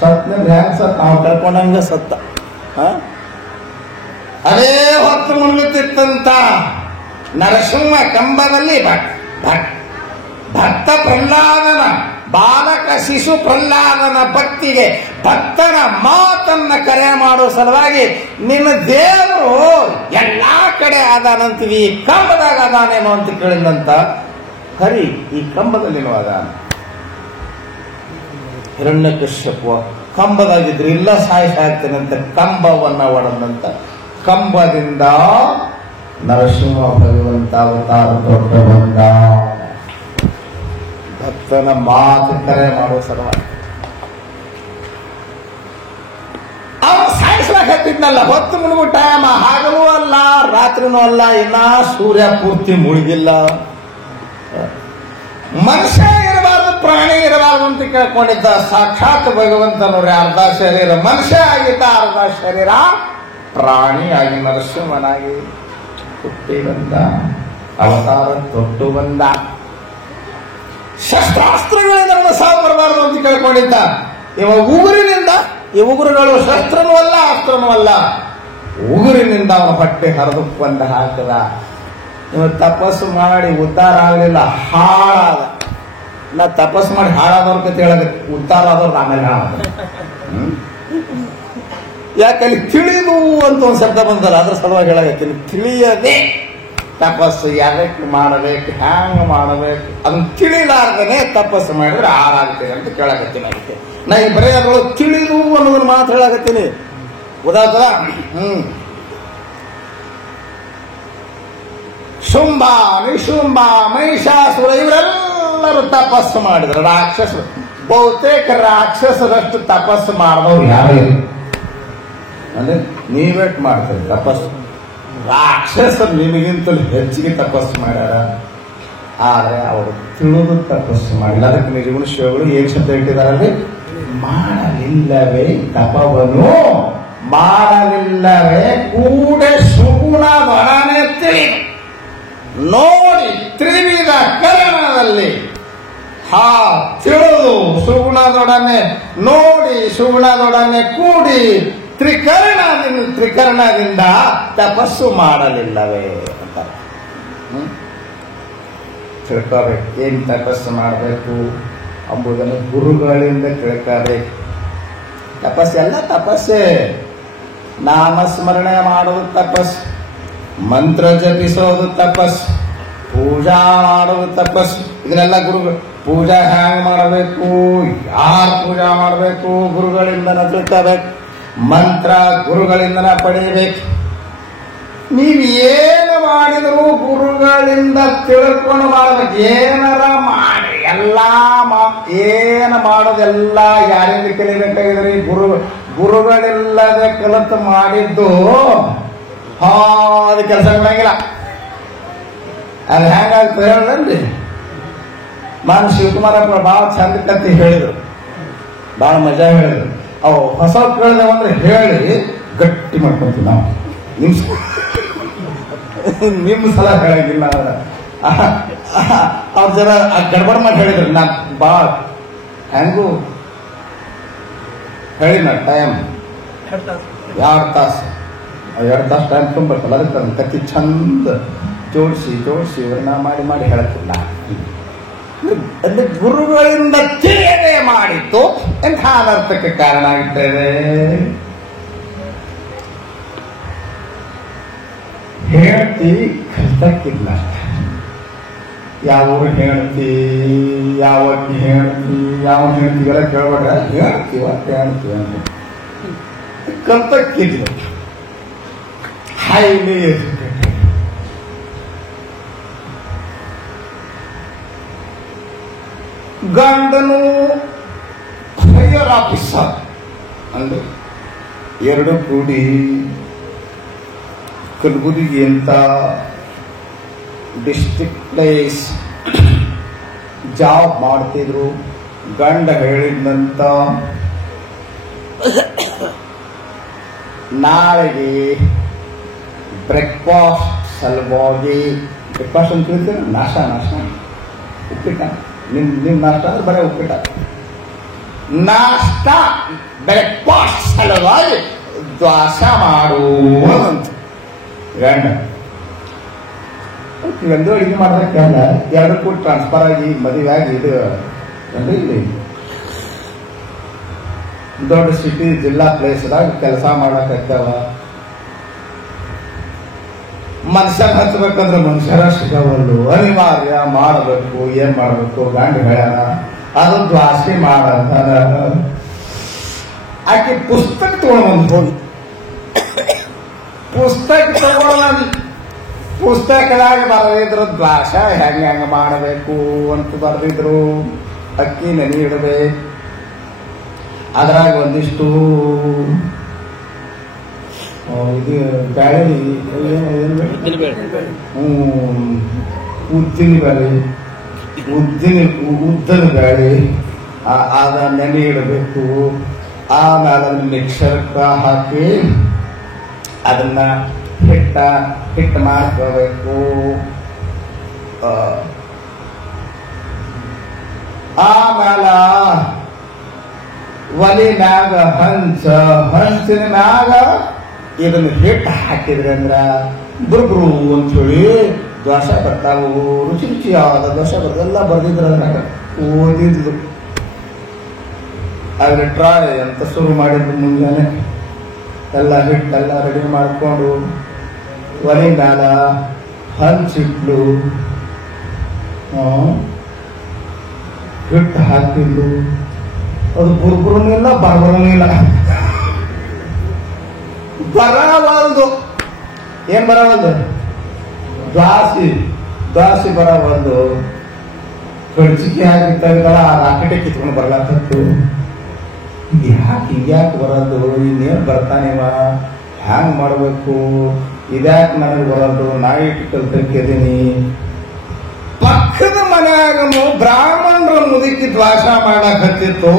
ಸತ್ನ ಹ್ಯಾಂಗ ಸತ್ ನಾವು ಕಳ್ಕೊಂಡಂಗ ಸತ್ತ. ಅದೇ ಹೊತ್ತು ಮುಳುಗುತ್ತಿತ್ತಂತ ನರಸಿಂಹ ಕಂಬದಲ್ಲಿ ಭಕ್ತ ಪ್ರಹ್ಲಾದನ ಬಾಲಕ ಶಿಶು ಪ್ರಹ್ಲಾದನ ಭಕ್ತಿಗೆ ಭಕ್ತನ ಮಾತನ್ನ ಕರೆ ಮಾಡೋ ಸಲುವಾಗಿ ನಿನ್ನ ದೇವರು ಎಲ್ಲಾ ಕಡೆ ಅದಾನಂತೀವಿ, ಈ ಕಂಬದಾಗ ಅದಾನೇನೋ ಅಂತ ಕೇಳಿದಂತ. ಹರಿ ಈ ಕಂಬದಲ್ಲಿನೂ ಅದಾನ. ಹಿರಣ್ಯಕಶ್ಯಪ ಕಂಬದಾಗಿದ್ರು, ಇಲ್ಲ ಸಾಯ್ತೇನಂತ ಕಂಬವನ್ನ ಒಡದಂತ. ಕಂಬದಿಂದ ನರಸಿಂಹ ಭಗವಂತ ಅವತಾರ ದೊಡ್ಡ ಬಂದ. ಭಕ್ತನ ಮಾತು ಕರೆ ಮಾಡುವ ಸಲುವಾಗಿ ಅವನು ಸಾಯಿಸ್ಲಾಕತ್ತಿದ್ನಲ್ಲ. ಹೊತ್ತು ಮುಳುಗು ಟೈಮ್, ಹಗಲೂ ಅಲ್ಲ ರಾತ್ರಿನೂ ಅಲ್ಲ, ಇನ್ನ ಸೂರ್ಯ ಪೂರ್ತಿ ಮುಳುಗಿಲ್ಲ. ಮನುಷ್ಯ ಇರಬಾರ್ದು, ಪ್ರಾಣಿ ಇರಬಾರ್ದು ಅಂತ ಕೇಳ್ಕೊಂಡಿದ್ದ. ಸಾಕ್ಷಾತ್ ಭಗವಂತನವ್ರೆ ಅರ್ಧ ಶರೀರ ಮನುಷ್ಯ ಆಗಿದ್ದ, ಅರ್ಧ ಶರೀರ ಪ್ರಾಣಿಯಾಗಿ ನರಸಿಂಹನಾಗಿ ಹುಟ್ಟಿ ಬಂದ, ಅವತಾರ ತೊಟ್ಟು ಬಂದ. ಶಸ್ತ್ರಾಸ್ತ್ರಗಳಿಂದ ಸಾವು ಬರಬಾರದು ಅಂತ ಕೇಳ್ಕೊಂಡಿದ್ದ. ಇವ ಉಗುರಿನಿಂದ, ಈ ಉಗುರುಗಳು ಶಸ್ತ್ರನೂ ಅಲ್ಲ ಅಸ್ತ್ರನೂ ಅಲ್ಲ, ಉಗುರಿನಿಂದ ಅವನ ಹೊಟ್ಟೆ ಹರಿದು ಬಂದ ಹಾಕದ. ಇವ ತಪಸ್ಸು ಮಾಡಿ ಉದ್ಧಾರ ಆಗಲಿಲ್ಲ, ಹಾಳಾದ. ನಾ ತಪಸ್ಸು ಮಾಡಿ ಹಾಳಾದವ್ರ ಕತೆ ಹೇಳಬೇಕು, ಉದ್ಧಾರ ಆದವ್ರು ಆಮೇಲೆ ಹಾಳಾದ. ಯಾಕಲ್ಲಿ ತಿಳಿದು ಅಂತ ಒಂದು ಶಬ್ದ ಬಂದಲ್ಲ, ಅದ್ರ ಸಲುವಾಗಿ ಹೇಳಕತ್ತೀನಿ. ತಿಳಿಯದೆ ತಪಸ್ಸು ಯಾಕೆ ಮಾಡಬೇಕು, ಹ್ಯಾಂಗ ಮಾಡಬೇಕು ಅದನ್ನ ತಿಳಿಲಾರ್ದನೆ ತಪಸ್ಸು ಮಾಡಿದ್ರೆ ಹಾಳಾಗ್ತೇನೆ ಅಂತ ಕೇಳಕತ್ತೀನಿ. ಅದಕ್ಕೆ ನಾ ಈ ಬರೀ ಅದ್ರೊಳಗೆ ತಿಳಿದು ಅನ್ನೋದನ್ನ ಮಾತು ಹೇಳಕತ್ತೀನಿ. ಉದಾಹರಣೆ ಶುಂಭ, ನಿಶುಂಭ, ಮಹಿಷಾಸುರ ಇವರೆಲ್ಲರೂ ತಪಸ್ಸು ಮಾಡಿದ್ರು. ರಾಕ್ಷಸರು, ಬಹುತೇಕ ರಾಕ್ಷಸರಷ್ಟು ತಪಸ್ಸು ಮಾಡಿದವ್ರು ಯಾರು ಅಂದ್ರೆ ನೀವೇಟ್ ಮಾಡ್ತೀರಿ ತಪಸ್ಸು. ರಾಕ್ಷಸರು ನಿಮಗಿಂತಲೂ ಹೆಚ್ಚಿಗೆ ತಪಸ್ಸು ಮಾಡ್ಯಾರ, ಆದ್ರೆ ಅವರು ತಿಳಿದು ತಪಸ್ಸು ಮಾಡಿಲ್ಲ. ಅದಕ್ಕೆ ನಿಜಗುಣ ಶಿವಗಳು ಏನ್ ಶಬ್ದ ಇಟ್ಟಿದಾರಲ್ಲಿ, ಮಾಡಲಿಲ್ಲವೇ ತಪವನು, ಮಾಡಲಿಲ್ಲವೇ ಕೂಡ ಸುಗುಣ ವರನೆ ತಿಳಿ ಸುವರ್ಣದೊಡನೆ ನೋಡಿ ಸುಗುಣದೊಡನೆ ಕೂಡಿ ತ್ರಿಕರಣದಿಂದ ತಪಸ್ಸು ಮಾಡಲಿಲ್ಲವೇ ಅಂತ ತಿಳ್ಕೋಬೇಕು. ಏನ್ ತಪಸ್ಸು ಮಾಡಬೇಕು ಎಂಬುದನ್ನು ಗುರುಗಳಿಂದ ತಿಳ್ಕೋಬೇಕು. ತಪಸ್ಸೆಲ್ಲ ತಪಸ್ಸೇ. ನಾಮಸ್ಮರಣೆ ಮಾಡೋದು ತಪಸ್ಸು, ಮಂತ್ರ ಜಪಿಸೋದು ತಪಸ್ಸು, ಪೂಜಾ ಮಾಡೋದು ತಪಸ್ಸು. ಇದನ್ನೆಲ್ಲ ಗುರುಗಳು ಪೂಜಾ ಹ್ಯಾಂಗ್ ಮಾಡಬೇಕು, ಯಾರು ಪೂಜಾ ಮಾಡಬೇಕು ಗುರುಗಳಿಂದನ ತಿಳ್ಕೋಬೇಕು. ಮಂತ್ರ ಗುರುಗಳಿಂದನ ಪಡೆಯಬೇಕು. ನೀವು ಏನು ಮಾಡಿದ್ರು ಗುರುಗಳಿಂದ ತಿಳ್ಕೊಂಡು ಮಾಡಬೇಕು. ಏನಾರ ಮಾಡಿ ಏನು ಮಾಡೋದೆಲ್ಲ ಯಾರಿಂದ ಕಲಿಬೇಕಾಗಿದ್ರಿ? ಗುರುಗಳಿಲ್ಲದೆ ಕಲಿತು ಮಾಡಿದ್ದು ಅದು ಕೆಲಸ ಮಾಡಂಗಿಲ್ಲ. ಅದು ಹೆಂಗಾಗ್ತದೆ ಹೇಳನ್ರಿ? ನಾನು ಶಿವಕುಮಾರಪ್ಪ ಭಾಳ ಚಂದ ಕತ್ತಿ ಹೇಳಿದ್ರು, ಭಾಳ ಮಜಾ ಹೇಳಿದ್ರು. ಅವು ಹೊಸ ಕೇಳಿದವಂದ್ರೆ ಹೇಳಿ ಗಟ್ಟಿ ಮಾಡ್ಕೊಂತೀವಿ ನಾವು. ನಿಮ್ಮ ಸಲ ಹೇಳಂಗಿಲ್ಲ. ಅವ್ರ ಜನ ಗಡ್ಬಡ ಮಾಡಿ ಹೇಳಿದ್ರು. ನಾ ಭಾಳ ಹೆಂಗೂ ಹೇಳಿ ನಾ ಟೈಮ್ 2 ತಾಸು ಟೈಮ್ ತುಂಬಬೇಕಲ್ಲ. ಅದಕ್ಕೆ ಕತ್ತಿ ಚಂದ ಜೋಡಿಸಿ ವರ್ಣ ಮಾಡಿ ಹೇಳಕ್ಕಿಲ್ಲ. ಅಂದ್ರೆ ಗುರುಗಳಿಂದ ತಿಳಿಯದೆ ಮಾಡಿತ್ತು ಎಂಥ ಅನರ್ಥಕ್ಕೆ ಕಾರಣ ಆಗಿದ್ದೇವೆ. ಹೇಳ್ತಿ ಕಲ್ತಕ್ಕಿಲ್ಲ. ಯಾವ ಹೇಳ್ತಿ, ಯಾವತ್ತಿ ಹೇಳ್ತಿ, ಯಾವ ಹೇಳ್ತೀವಲ್ಲ ಕೇಳ್ಬೇಡ್ರ. ಹೇಳ್ತೀವ ಕಲ್ತಕ್ಕಿಲ್ಲ. Highly educated. ಗಂಡನು ಹೈಯರ್ ಆಫೀಸರ್ ಅಂದ್ರೆ 2 ಕೂಡಿ ಕಲಬುರಗಿ ಅಂತ ಡಿಸ್ಟ್ರಿಕ್ಟ್ ಪ್ಲೇಸ್ ಜಾಬ್ ಮಾಡ್ತಿದ್ರು. ಗಂಡ ಹೇಳಿದಂತ ನಾಳೆಗೆ ಬ್ರೇಕ್ಫಾಸ್ಟ್ ಸಲುವಾಗಿ, ಬ್ರೇಕ್ಫಾಸ್ಟ್ ಅಂತ ಹೇಳ್ತೀರ, ನಾಷ್ಟ ಉಪ್ಪಿಟ್ಟ. ನಿಮ್ ನಾಷ್ಟ ಅಂದ್ರೆ ಬರೀ ಉಪ್ಪಿಟ್ಟ. ನಾಷ್ಟ ಬ್ರೇಕ್ಫಾಸ್ಟ್ ಸಲುವಾಗಿ ದ್ವಾಸ ಮಾಡುವಂತ ಗಂಡ ಒಂದು ಅಡಿಗೆ ಮಾಡೋದಕ್ಕೆಲ್ಲ 2 ಕೋಟಿ ಟ್ರಾನ್ಸ್ಫರ್ ಆಗಿ ಮದುವೆ ಆಗಿ ಇದು ಅಂದ್ರೆ ಇಲ್ಲಿ ದೊಡ್ಡ ಸಿಟಿ ಜಿಲ್ಲಾ ಪ್ಲೇಸ್ದಾಗ ಕೆಲಸ ಮಾಡಕ್ಕಾಗ್ತಾವ. ಮನುಷ್ಯನ ಹಚ್ಚಬೇಕಂದ್ರೆ ಮನುಷ್ಯರ ಸಿಗವಲ್ಲು. ಅನಿವಾರ್ಯ ಮಾಡಬೇಕು. ಏನ್ ಮಾಡಬೇಕು? ಗಂಡ ಹೇಳ್ಯಾನ ಅದು ದ್ವಾಸಿ ಮಾಡಂತ. ಆಕೆ ಪುಸ್ತಕ ತಗೊಂಡು ಹೋಗಿ ಪುಸ್ತಕದಾಗ ಬರೆದಿದ್ರು ದ್ವಾಸ ಹೆಂಗ ಮಾಡಬೇಕು ಅಂತ ಬರೆದಿದ್ರು. ಅಕ್ಕಿ ನೆನೆ ಇಡಬೇಕು. ಅದ್ರಾಗ ಒಂದಿಷ್ಟು ಇದು ಬ್ಯಾಳೆ, ಉದ್ದಿನ ಬೇಳೆ, ಉದ್ದನ ಬೇಳೆ ಅದ ನೆನೆ ಇಡಬೇಕು. ಆಮೇಲೆ ಅದನ್ನ ಮಿಕ್ಸರ್ಕ ಹಾಕಿ ಅದನ್ನ ಹಿಟ್ಟು ಮಾಡ್ಕೋಬೇಕು. ಆಮೇಲ ಒಲಿ ಮ್ಯಾಗ ಹಂಚಿನ ಮ್ಯಾಗ ಇದನ್ನ ಹಿಟ್ಟು ಹಾಕಿದ್ರಿ ಅಂದ್ರ ಬುರ್ಬರು ಅಂತ ಹೇಳಿ ದೋಸೆ ಬರ್ತಾವು. ರುಚಿಯಾದ ದೋಸೆ ಬರ್ದೆಲ್ಲ ಬರ್ದಿದ್ರು. ಅದ್ರಾಗ ಓದಿದ್ಲು. ಅದ್ರ ಟ್ರೈ ಅಂತ ಶುರು ಮಾಡಿದ್ರು. ಮುಂಜಾನೆ ಎಲ್ಲ ಹಿಟ್ಟೆಲ್ಲ ರೆಡಿ ಮಾಡ್ಕೊಂಡು ಒಲೆ ಮ್ಯಾಲ ಹಂಚಿಟ್ಲು. ಹಿಟ್ಟು ಹಾಕಿದ್ಲು. ಅದು ಬುರ್ಬುರನೂ ಇಲ್ಲ, ಬರ್ಬರನೂ ಇಲ್ಲ. ಬರವಲ್ದು. ಏನ್ ಬರವಲ್ದು? ದ್ವಾಸಿ ಬರವಲ್ದು. ಕಡ್ಚಿಕೆ ಹಾಕಿ ತೆಗ್ದಳ ಆ ರಾಕೆಟೆ ಕಿತ್ಕೊಂಡು ಬರ್ಲಾಕತ್ತು. ಹಿಂಗ್ಯಾಕೆ ಬರೋದು? ಇನ್ನೇನ್ ಬರ್ತಾನಿವ? ಹ್ಯಾಂಗ್ ಮಾಡ್ಬೇಕು? ಇದ್ಯಾಕೆ ನನಗೆ ಬರೋದು? ನಾ ಇಟ್ಟು ಕಲ್ತಿದ್ದೀನಿ. ಪಕ್ಕದ ಮನ್ಯಾಗನು ಬ್ರಾಹ್ಮಣರ ಮುದುಕಿ ದ್ವಾಸ ಮಾಡಕ್ ಹತ್ತಿತ್ತು.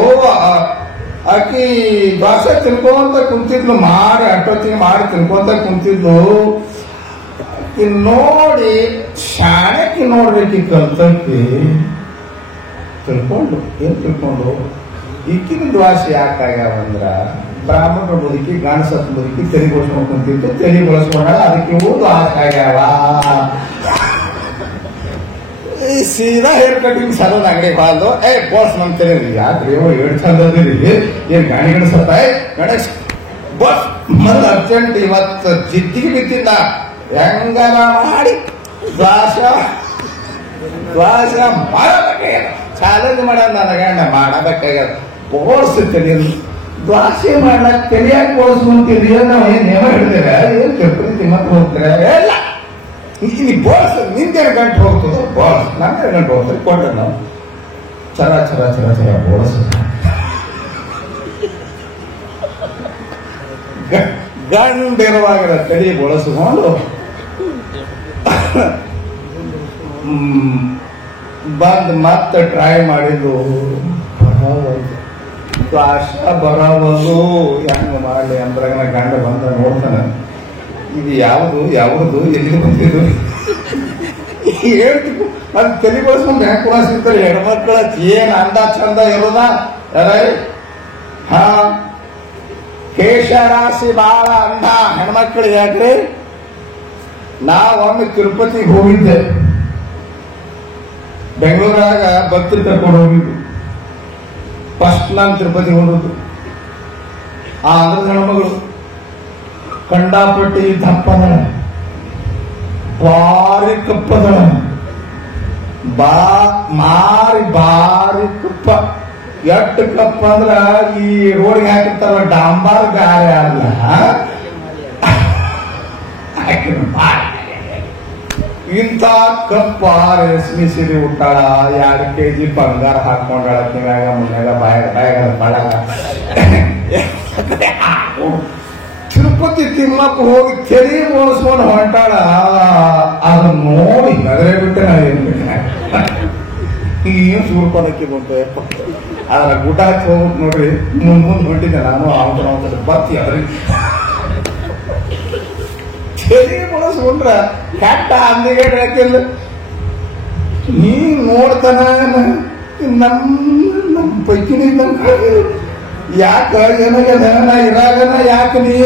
ಆಕಿ ದ್ವಾಸ ತಿನ್ಕೊಂತ ಕುಂತಿದ್ಲು. ಮಾಡಿ ಅಟ್ಟೊತ್ತಿಗೆ ಮಾಡಿ ತಿನ್ಕೊಂತ ಕುಂತಿದ್ಲು. ನೋಡಿ ಶಾಣೆಕಿ ನೋಡ್ಬೇಕಿ ಕಲ್ತಕ್ಕಿ ತಿಳ್ಕೊಂಡು. ಏನ್ ತಿಳ್ಕೊಂಡು? ಈಕಿನ ದ್ವಾಸ ಯಾಕಾಗ್ಯಾವಂದ್ರ ಬ್ರಾಹ್ಮಣರ ಬದುಕಿ ಗಣಸತ್ ಬದುಕಿ ತೆಲಿ ಬಳಸ್ಕೊಂಡು ಕುಂತಿತ್ತು, ತೆಲಿ ಬಳಸ್ಕೊಂಡಾಗ ಅದಕ್ಕೆ ದ್ವಾಸ ಆಗ್ಯಾವ. ಈ ಸೀದಾ ಹೇರ್ ಕಟಿಂಗ್ ಸಲೂನ್ ಅಂಗಡಿ ಬಾಲ್ದು ಬೋಸ್ ನಮ್ ತೆಲಿ ಯಾಕ್ರಿ ಏಳು ಚಂದ ಅದಿರಿ ಏನ್ ಗಾಡಿ ಗಣಸತ್ತ ಗಣೇಶ್ ಬಸ್ ಮೊದಲು ಅರ್ಜೆಂಟ್ ಇವತ್ತು ಜಿದ್ದಿಗೆ ಬಿದ್ದಿದ್ದ ಹೆಂಗನ ಮಾಡಿ ದ್ವಾಸ ಮಾಡಬೇಕಾಗ್ಯದ. ಚಾಲೆಂಜ್ ಮಾಡ್ಯಾರ ನನ್ನ ಗಂಡ ಮಾಡಬೇಕಾಗ್ಯದ. ಬೋಳ್ಸ್ತೇನೆ ದ್ವಾಸೆ ಮಾಡ್ಲಾಕ ತೆಲಿಯಾಗಿ ಬೋಳ್ಸ್ಕೊಂತೀರಿ ನಾವು ಏನ್ ನೇಮ ಹಿಡ್ದೇವೆ ಏನ್ ತಿಳ್ಕೊತಿ ಮತ್ತೆ ಹೋಗ್ತಾರೆ ಎಲ್ಲ ನೀ ಬೋಳ್ಸ ನಿಂದೇನು ಗಂಟು ಹೋಗ್ತದ ಬೋಳ್ಸ್ ನಮ್ಗೆ ಗಂಟು ಹೋಗ್ತಾರೆ ಕೊಟ್ರೆ ನಾವು ಚರ ಚರ ಚರ ಚರ ಬೋಳ್ಸ ಗಂಡಿರುವಾಗ ತಲೆ ಬಳಸಿಕೊಂಡು ಬಂದ್ ಮತ್ತೆ ಟ್ರೈ ಮಾಡಿದ್ದು ದ್ವಾಸ ಬರೋದು ಹೆಂಗ ಮಾಡಲಿ ಅಂದ್ರಾಗ ನಾ ಗಂಡ ಬಂದ ನೋಡ್ತಾನ ಇದು ಯಾವುದು ಎಲ್ಲಿ ಬಂದಿದ್ದು ಹೇಳ್ತಿತ್ತು ಅದು ತಲೆ ಬಳಸ್ಕೊಂಡು ಹೆಂಗ್ ಕೂಡ ಸಿಗ್ತಾರೆ ಹೆಣ್ಮಕ್ಳ ಏನ್ ಅಂದ ಚಂದ ಇರೋದ ಹಾ ಕೇಶರಾಶಿ ಬಾಳ ಅಂದ ಹೆಣ್ಮಕ್ಳು ಯಾಕ್ರಿ. ನಾವೊಮ್ಮೆ ತಿರುಪತಿಗೆ ಹೋಗಿದ್ದೆ, ಬೆಂಗಳೂರಾಗ ಭಕ್ತಿ ಕರ್ಕೊಂಡು ಹೋಗಿದ್ದು. ಫಸ್ಟ್ ನಾನು ತಿರುಪತಿಗೆ ಹೋದದ್ದು. ಆ ಅಂದ್ರದ ಹೆಣ್ಮಗಳು ಕಂಡಾಪಟ್ಟಿ ದಪ್ಪದಳ, ಭಾರಿ ಕಪ್ಪದಳ, ಭಾರಿ ಕಪ್ಪ. ಎಷ್ಟು ಕಪ್ಪ ಅಂದ್ರ ಈ ರೋಡ್ಗೆ ಹಾಕಿರ್ತಾರ ಡಾಂಬಾರ್ ಗಾರೆ ಅಲ್ಲ, ಇಂಥ ಕಪ್ಪ ರೇಷ್ಮೆ ಸೀರೆ ಉಟ್ಟಾಳ, 2 kg ಬಂಗಾರ ಹಾಕೊಂಡಾಳ ಕಿವ್ಯಾಗ ಮುನ್ಯಾಗ ಬಾಯಾಗ ಬಾಳಾಗ. ತಿರುಪತಿ ತಿಮ್ಮಕ್ಕ ಹೋಗಿ ತೆಲಿ ಬೋಳಿಸ್ಕೊಂಡು ಹೊಂಟಾಳ. ಅದನ್ನ ನೋಡಿ ನಗರೇ ಬಿಟ್ಟೆ ನಾ ಏನ್ ಬಿಟ್ಟೆ ಏನ್ ಸೂರ್ಕೊಳಕ್ಕೆ ಬಂತು. ಅದ್ರ ಗುಡ್ಡ ಹಚ್ಚಿ ಹೋಗ್ಬೇಕು ನೋಡ್ರಿ, ಮುಂದ್ ಹೊಂಟಿದ್ದೆ ನಾನು. ಅವನ ಬತ್ತಿ ಅದ್ರಿಗೆ ತೆಲಿ ಬಳಸ್ಕೊಂಡ್ರ ಕೆಟ್ಟ ಅಂದಿಗೆ ಹಾಕಿಲ್ಲ. ನೀ ನೋಡ್ತಾನ ನಮ್ ಪೈಕಿನ ಯಾಕ ಏನಾಗ್ಯದ ನಾ ಇರಾಗನ ಯಾಕ ನೀ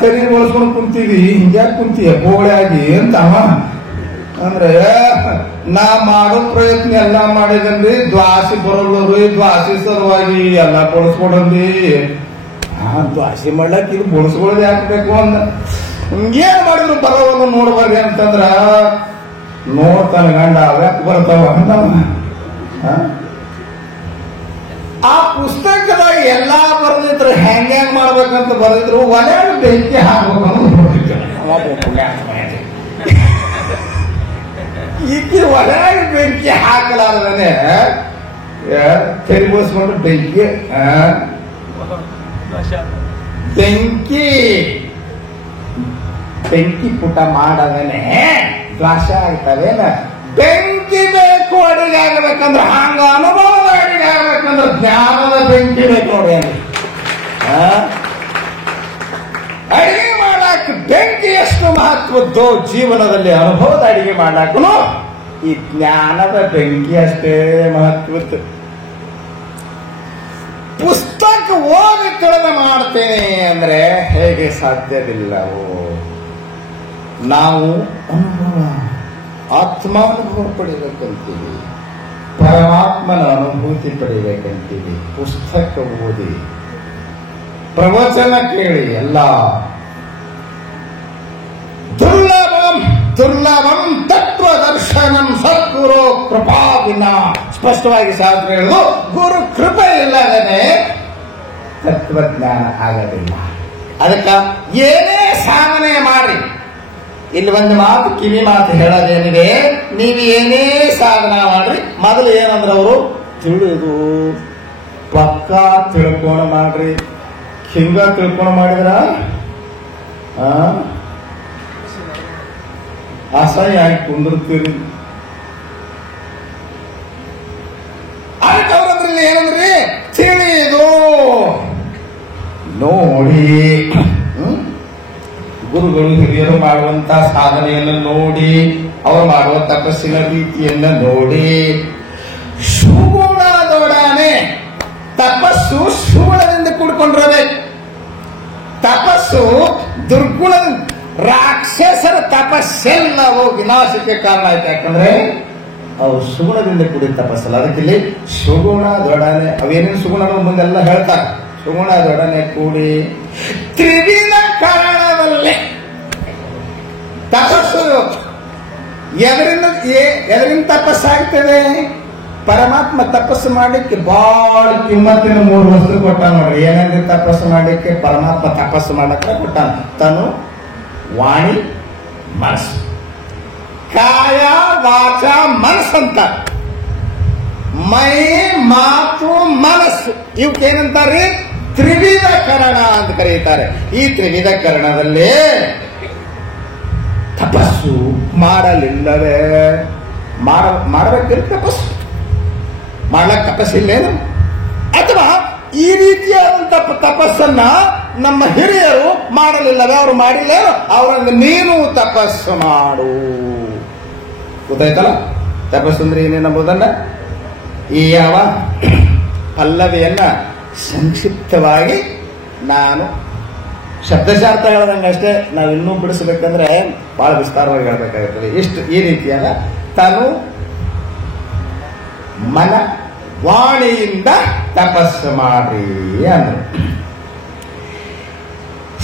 ತೆಲಿ ಬಳಸ್ಕೊಂಡು ಕುಂತೀವಿ, ಹಿಂಗ್ಯಾಕೆ ಕುಂತೀಯ ಬೋಳ್ಯಾಗಿ ಅಂತವ ಅಂದ್ರೆ, ನಾ ಮಾಡೋ ಪ್ರಯತ್ನ ಎಲ್ಲಾ ಮಾಡಿದನ್ರಿ, ದ್ವಾಸಿ ಬರೋಲ್ರಿ, ದ್ವಾಸಿ ಸಲುವಾಗಿ ಎಲ್ಲಾ ಬಳಸ್ಕೊಡಂದಿ. ದ್ವಾಸಿ ಮಾಡ್ಲಕ್ ಇದು ಬಳಸ್ಕೊಳ್ಳೋದು ಯಾಕಬೇಕು ಅಂದ. ಹಿಂಗೇನ್ ಮಾಡಿದ್ರು ಬರೋವನ್ನು ನೋಡ್ಬಾರ್ರಿ ಅಂತಂದ್ರ ನೋಡ್ತಾನ ಗಂಡ ಅವ್ಯಾಕ್ ಬರ್ತಾವ ಅಂದವ. ಆ ಪುಸ್ತಕದಾಗ ಎಲ್ಲಾ ಬರೆದಿದ್ರು ಹೆಂಗ್ ಮಾಡ್ಬೇಕಂತ ಬರೆದಿದ್ರು, ಒಲೆಯಾಗ ಬೆಂಕಿ ಹಾಕ್ಬೇಕಂತ ನೋಡಿದ್ರು. ಈಕಿ ಒಲೆಯಾಗ ಬೆಂಕಿ ಹಾಕಲಾರದನೆ ತೆರಿಬೋಸ್ಕೊಂಡು ಬೆಂಕಿ ಪುಟ ಮಾಡದನೆ ದ್ವಾಸ ಆಗ್ತವೇನ. ಬೆಂಕಿ ಬೇಕು ಅಡಿಗೆ ಆಗ್ಬೇಕಂದ್ರ, ಹಂಗ ಅನುಭವದ ಅಡಿಗೆ ಆಗ್ಬೇಕಂದ್ರ ಜ್ಞಾನದ ಬೆಂಕಿ ಬೇಕು ನೋಡಿ. ಅಡಿಗೆ ಮಾಡಾಕ ಬೆಂಕಿ ಎಷ್ಟು ಮಹತ್ವದ್ದು ಜೀವನದಲ್ಲಿ, ಅನುಭವದ ಅಡಿಗೆ ಮಾಡಾಕನು ಈ ಜ್ಞಾನದ ಬೆಂಕಿ ಅಷ್ಟೇ ಮಹತ್ವದ್ದು. ಪುಸ್ತಕ ಓದಿ ತಿಳಿದ ಮಾಡ್ತೇನೆ ಅಂದ್ರೆ ಹೇಗೆ ಸಾಧ್ಯವಿಲ್ಲವೋ. ನಾವು ಅನುಭವ, ಆತ್ಮಾನುಭವ ಪಡಿಬೇಕಂತೀವಿ, ಪರಮಾತ್ಮನ ಅನುಭೂತಿ ಪಡಿಬೇಕಂತೀವಿ. ಪುಸ್ತಕ ಓದಿ, ಪ್ರವಚನ ಕೇಳಿ ಎಲ್ಲ ದುರ್ಲಭಂ ತತ್ವ ದರ್ಶನಂ ಸದ್ಗುರು ಕೃಪಾ ವಿನ. ಸ್ಪಷ್ಟವಾಗಿ ಶಾಸ್ತ್ರ ಹೇಳುದು, ಗುರು ಕೃಪೆ ಇಲ್ಲದೇ ತತ್ವಜ್ಞಾನ ಆಗಲಿಲ್ಲ. ಅದಕ್ಕ ಏನೇ ಸಾಧನೆ ಮಾಡಿ, ಇಲ್ಲಿ ಒಂದು ಮಾತು ಕಿವಿ ಮಾತು ಹೇಳೋದೇನಿದೆ, ನೀವು ಏನೇ ಸಾಧನ ಮಾಡ್ರಿ, ಮೊದಲು ಏನಂದ್ರ ಅವರು ತಿಳಿದು ಪಕ್ಕಾ ತಿಳ್ಕೊಂಡು ಮಾಡ್ರಿ. ಹಿಂಗ ತಿಳ್ಕೊಂಡು ಮಾಡಿದ್ರ ಅಸಹ್ಯ ಆಗಿ ಕುಂದಿರ್ತೀರಿ. ಅದಕ್ಕೆ ಅವರದ್ರಲ್ಲಿ ಏನಂದ್ರಿ, ತಿಳಿದು ನೋಡಿ. ಗುರುಗಳು ಹಿರಿಯರು ಮಾಡುವಂತ ಸಾಧನೆಯನ್ನು ನೋಡಿ, ಅವರು ಮಾಡುವ ತಪಸ್ಸಿನ ರೀತಿಯನ್ನ ನೋಡಿ, ಸುಗುಣದೊಡನೆ ತಪಸ್ಸು ಸುಗುಣದಿಂದ ಕೂಡ್ಕೊಂಡಿರಬೇಕು. ತಪಸ್ಸು ದುರ್ಗುಣ, ರಾಕ್ಷಸರ ತಪಸ್ಸೆಲ್ಲವೂ ವಿನಾಶಕ್ಕೆ ಕಾರಣ ಆಯ್ತು. ಯಾಕಂದ್ರೆ ಅವು ಸುಗುಣದಿಂದ ಕೂಡಿದ ತಪಸ್ಸಲ್ಲ. ಅದಕ್ಕೆ ಇಲ್ಲಿ ಸುಗುಣದೊಡನೆ, ಅವೇನೇನು ಸುಗುಣಗಳು ಮುಂದೆಲ್ಲ ಹೇಳ್ತಾರೆ. ಸುಗುಣದೊಡನೆ ಕೂಡಿ ತ್ರಿವಿಧ ಕಾರಣದಲ್ಲಿ ತಪಸ್ಸು ಎದರಿಂದ ತಪಸ್ಸಾಗ್ತದೆ? ಪರಮಾತ್ಮ ತಪಸ್ಸು ಮಾಡಲಿಕ್ಕೆ ಬಹಳ ಕಿಮ್ಮತ್ತಿನ 3 ವಸ್ತು ಕೊಟ್ಟ ನೋಡ್ರಿ. ಏನಂದ್ರೆ ತಪಸ್ಸು ಮಾಡಲಿಕ್ಕೆ ಪರಮಾತ್ಮ ತಪಸ್ಸು ಮಾಡಕ್ಕೆ ಕೊಟ್ಟಾನ. ತನು, ವಾಣಿ, ಮನಸ್ಸು. ಕಾಯ, ವಾಚ, ಮನಸ್ಸಂತ. ಮೈ, ಮಾತು, ಮನಸ್ಸು ಇವಕ್ಕೇನಂತಾರ್ರಿ? ತ್ರಿವಿಧ ಕರಣ ಅಂತ ಕರೀತಾರೆ. ಈ ತ್ರಿವಿಧ ಕರಣದಲ್ಲಿ ತಪಸ್ಸು ಮಾಡಲಿಲ್ಲವೇ? ಮಾಡಬೇಕಿಲ್ಲ ತಪಸ್ಸು, ಮಾಡ್ಲಕ್ ತಪಸ್ಸಿಲ್ಲೇನು? ಅಥವಾ ಈ ರೀತಿಯಾದಂತ ತಪಸ್ಸನ್ನ ನಮ್ಮ ಹಿರಿಯರು ಮಾಡಲಿಲ್ಲವೇ? ಅವರು ಮಾಡಿಲ್ಲೇನು? ಅವರನ್ನು ನೀನು ತಪಸ್ಸು ಮಾಡು. ಗೊತ್ತಾಯ್ತಲ್ಲ ತಪಸ್ಸು ಅಂದ್ರೆ ಏನೇನಂಬುದನ್ನ? ಈ ಯಾವ ಪಲ್ಲವಿಯನ್ನ ಸಂಕ್ಷಿಪ್ತವಾಗಿ ನಾನು ಶಬ್ದಶಾಸ್ತ್ರ ಹೇಳ್ದಂಗೆ ಅಷ್ಟೇ. ನಾವು ಇನ್ನೂ ಬಿಡಿಸ್ಬೇಕಂದ್ರೆ ಬಹಳ ವಿಸ್ತಾರವಾಗಿ ಹೇಳ್ಬೇಕಾಗುತ್ತದೆ. ಇಷ್ಟು ಈ ರೀತಿಯಾದ ತಾನು ಮನ ವಾಣಿಯಿಂದ ತಪಸ್ಸು ಮಾಡಿ ಅಂದ್ರೆ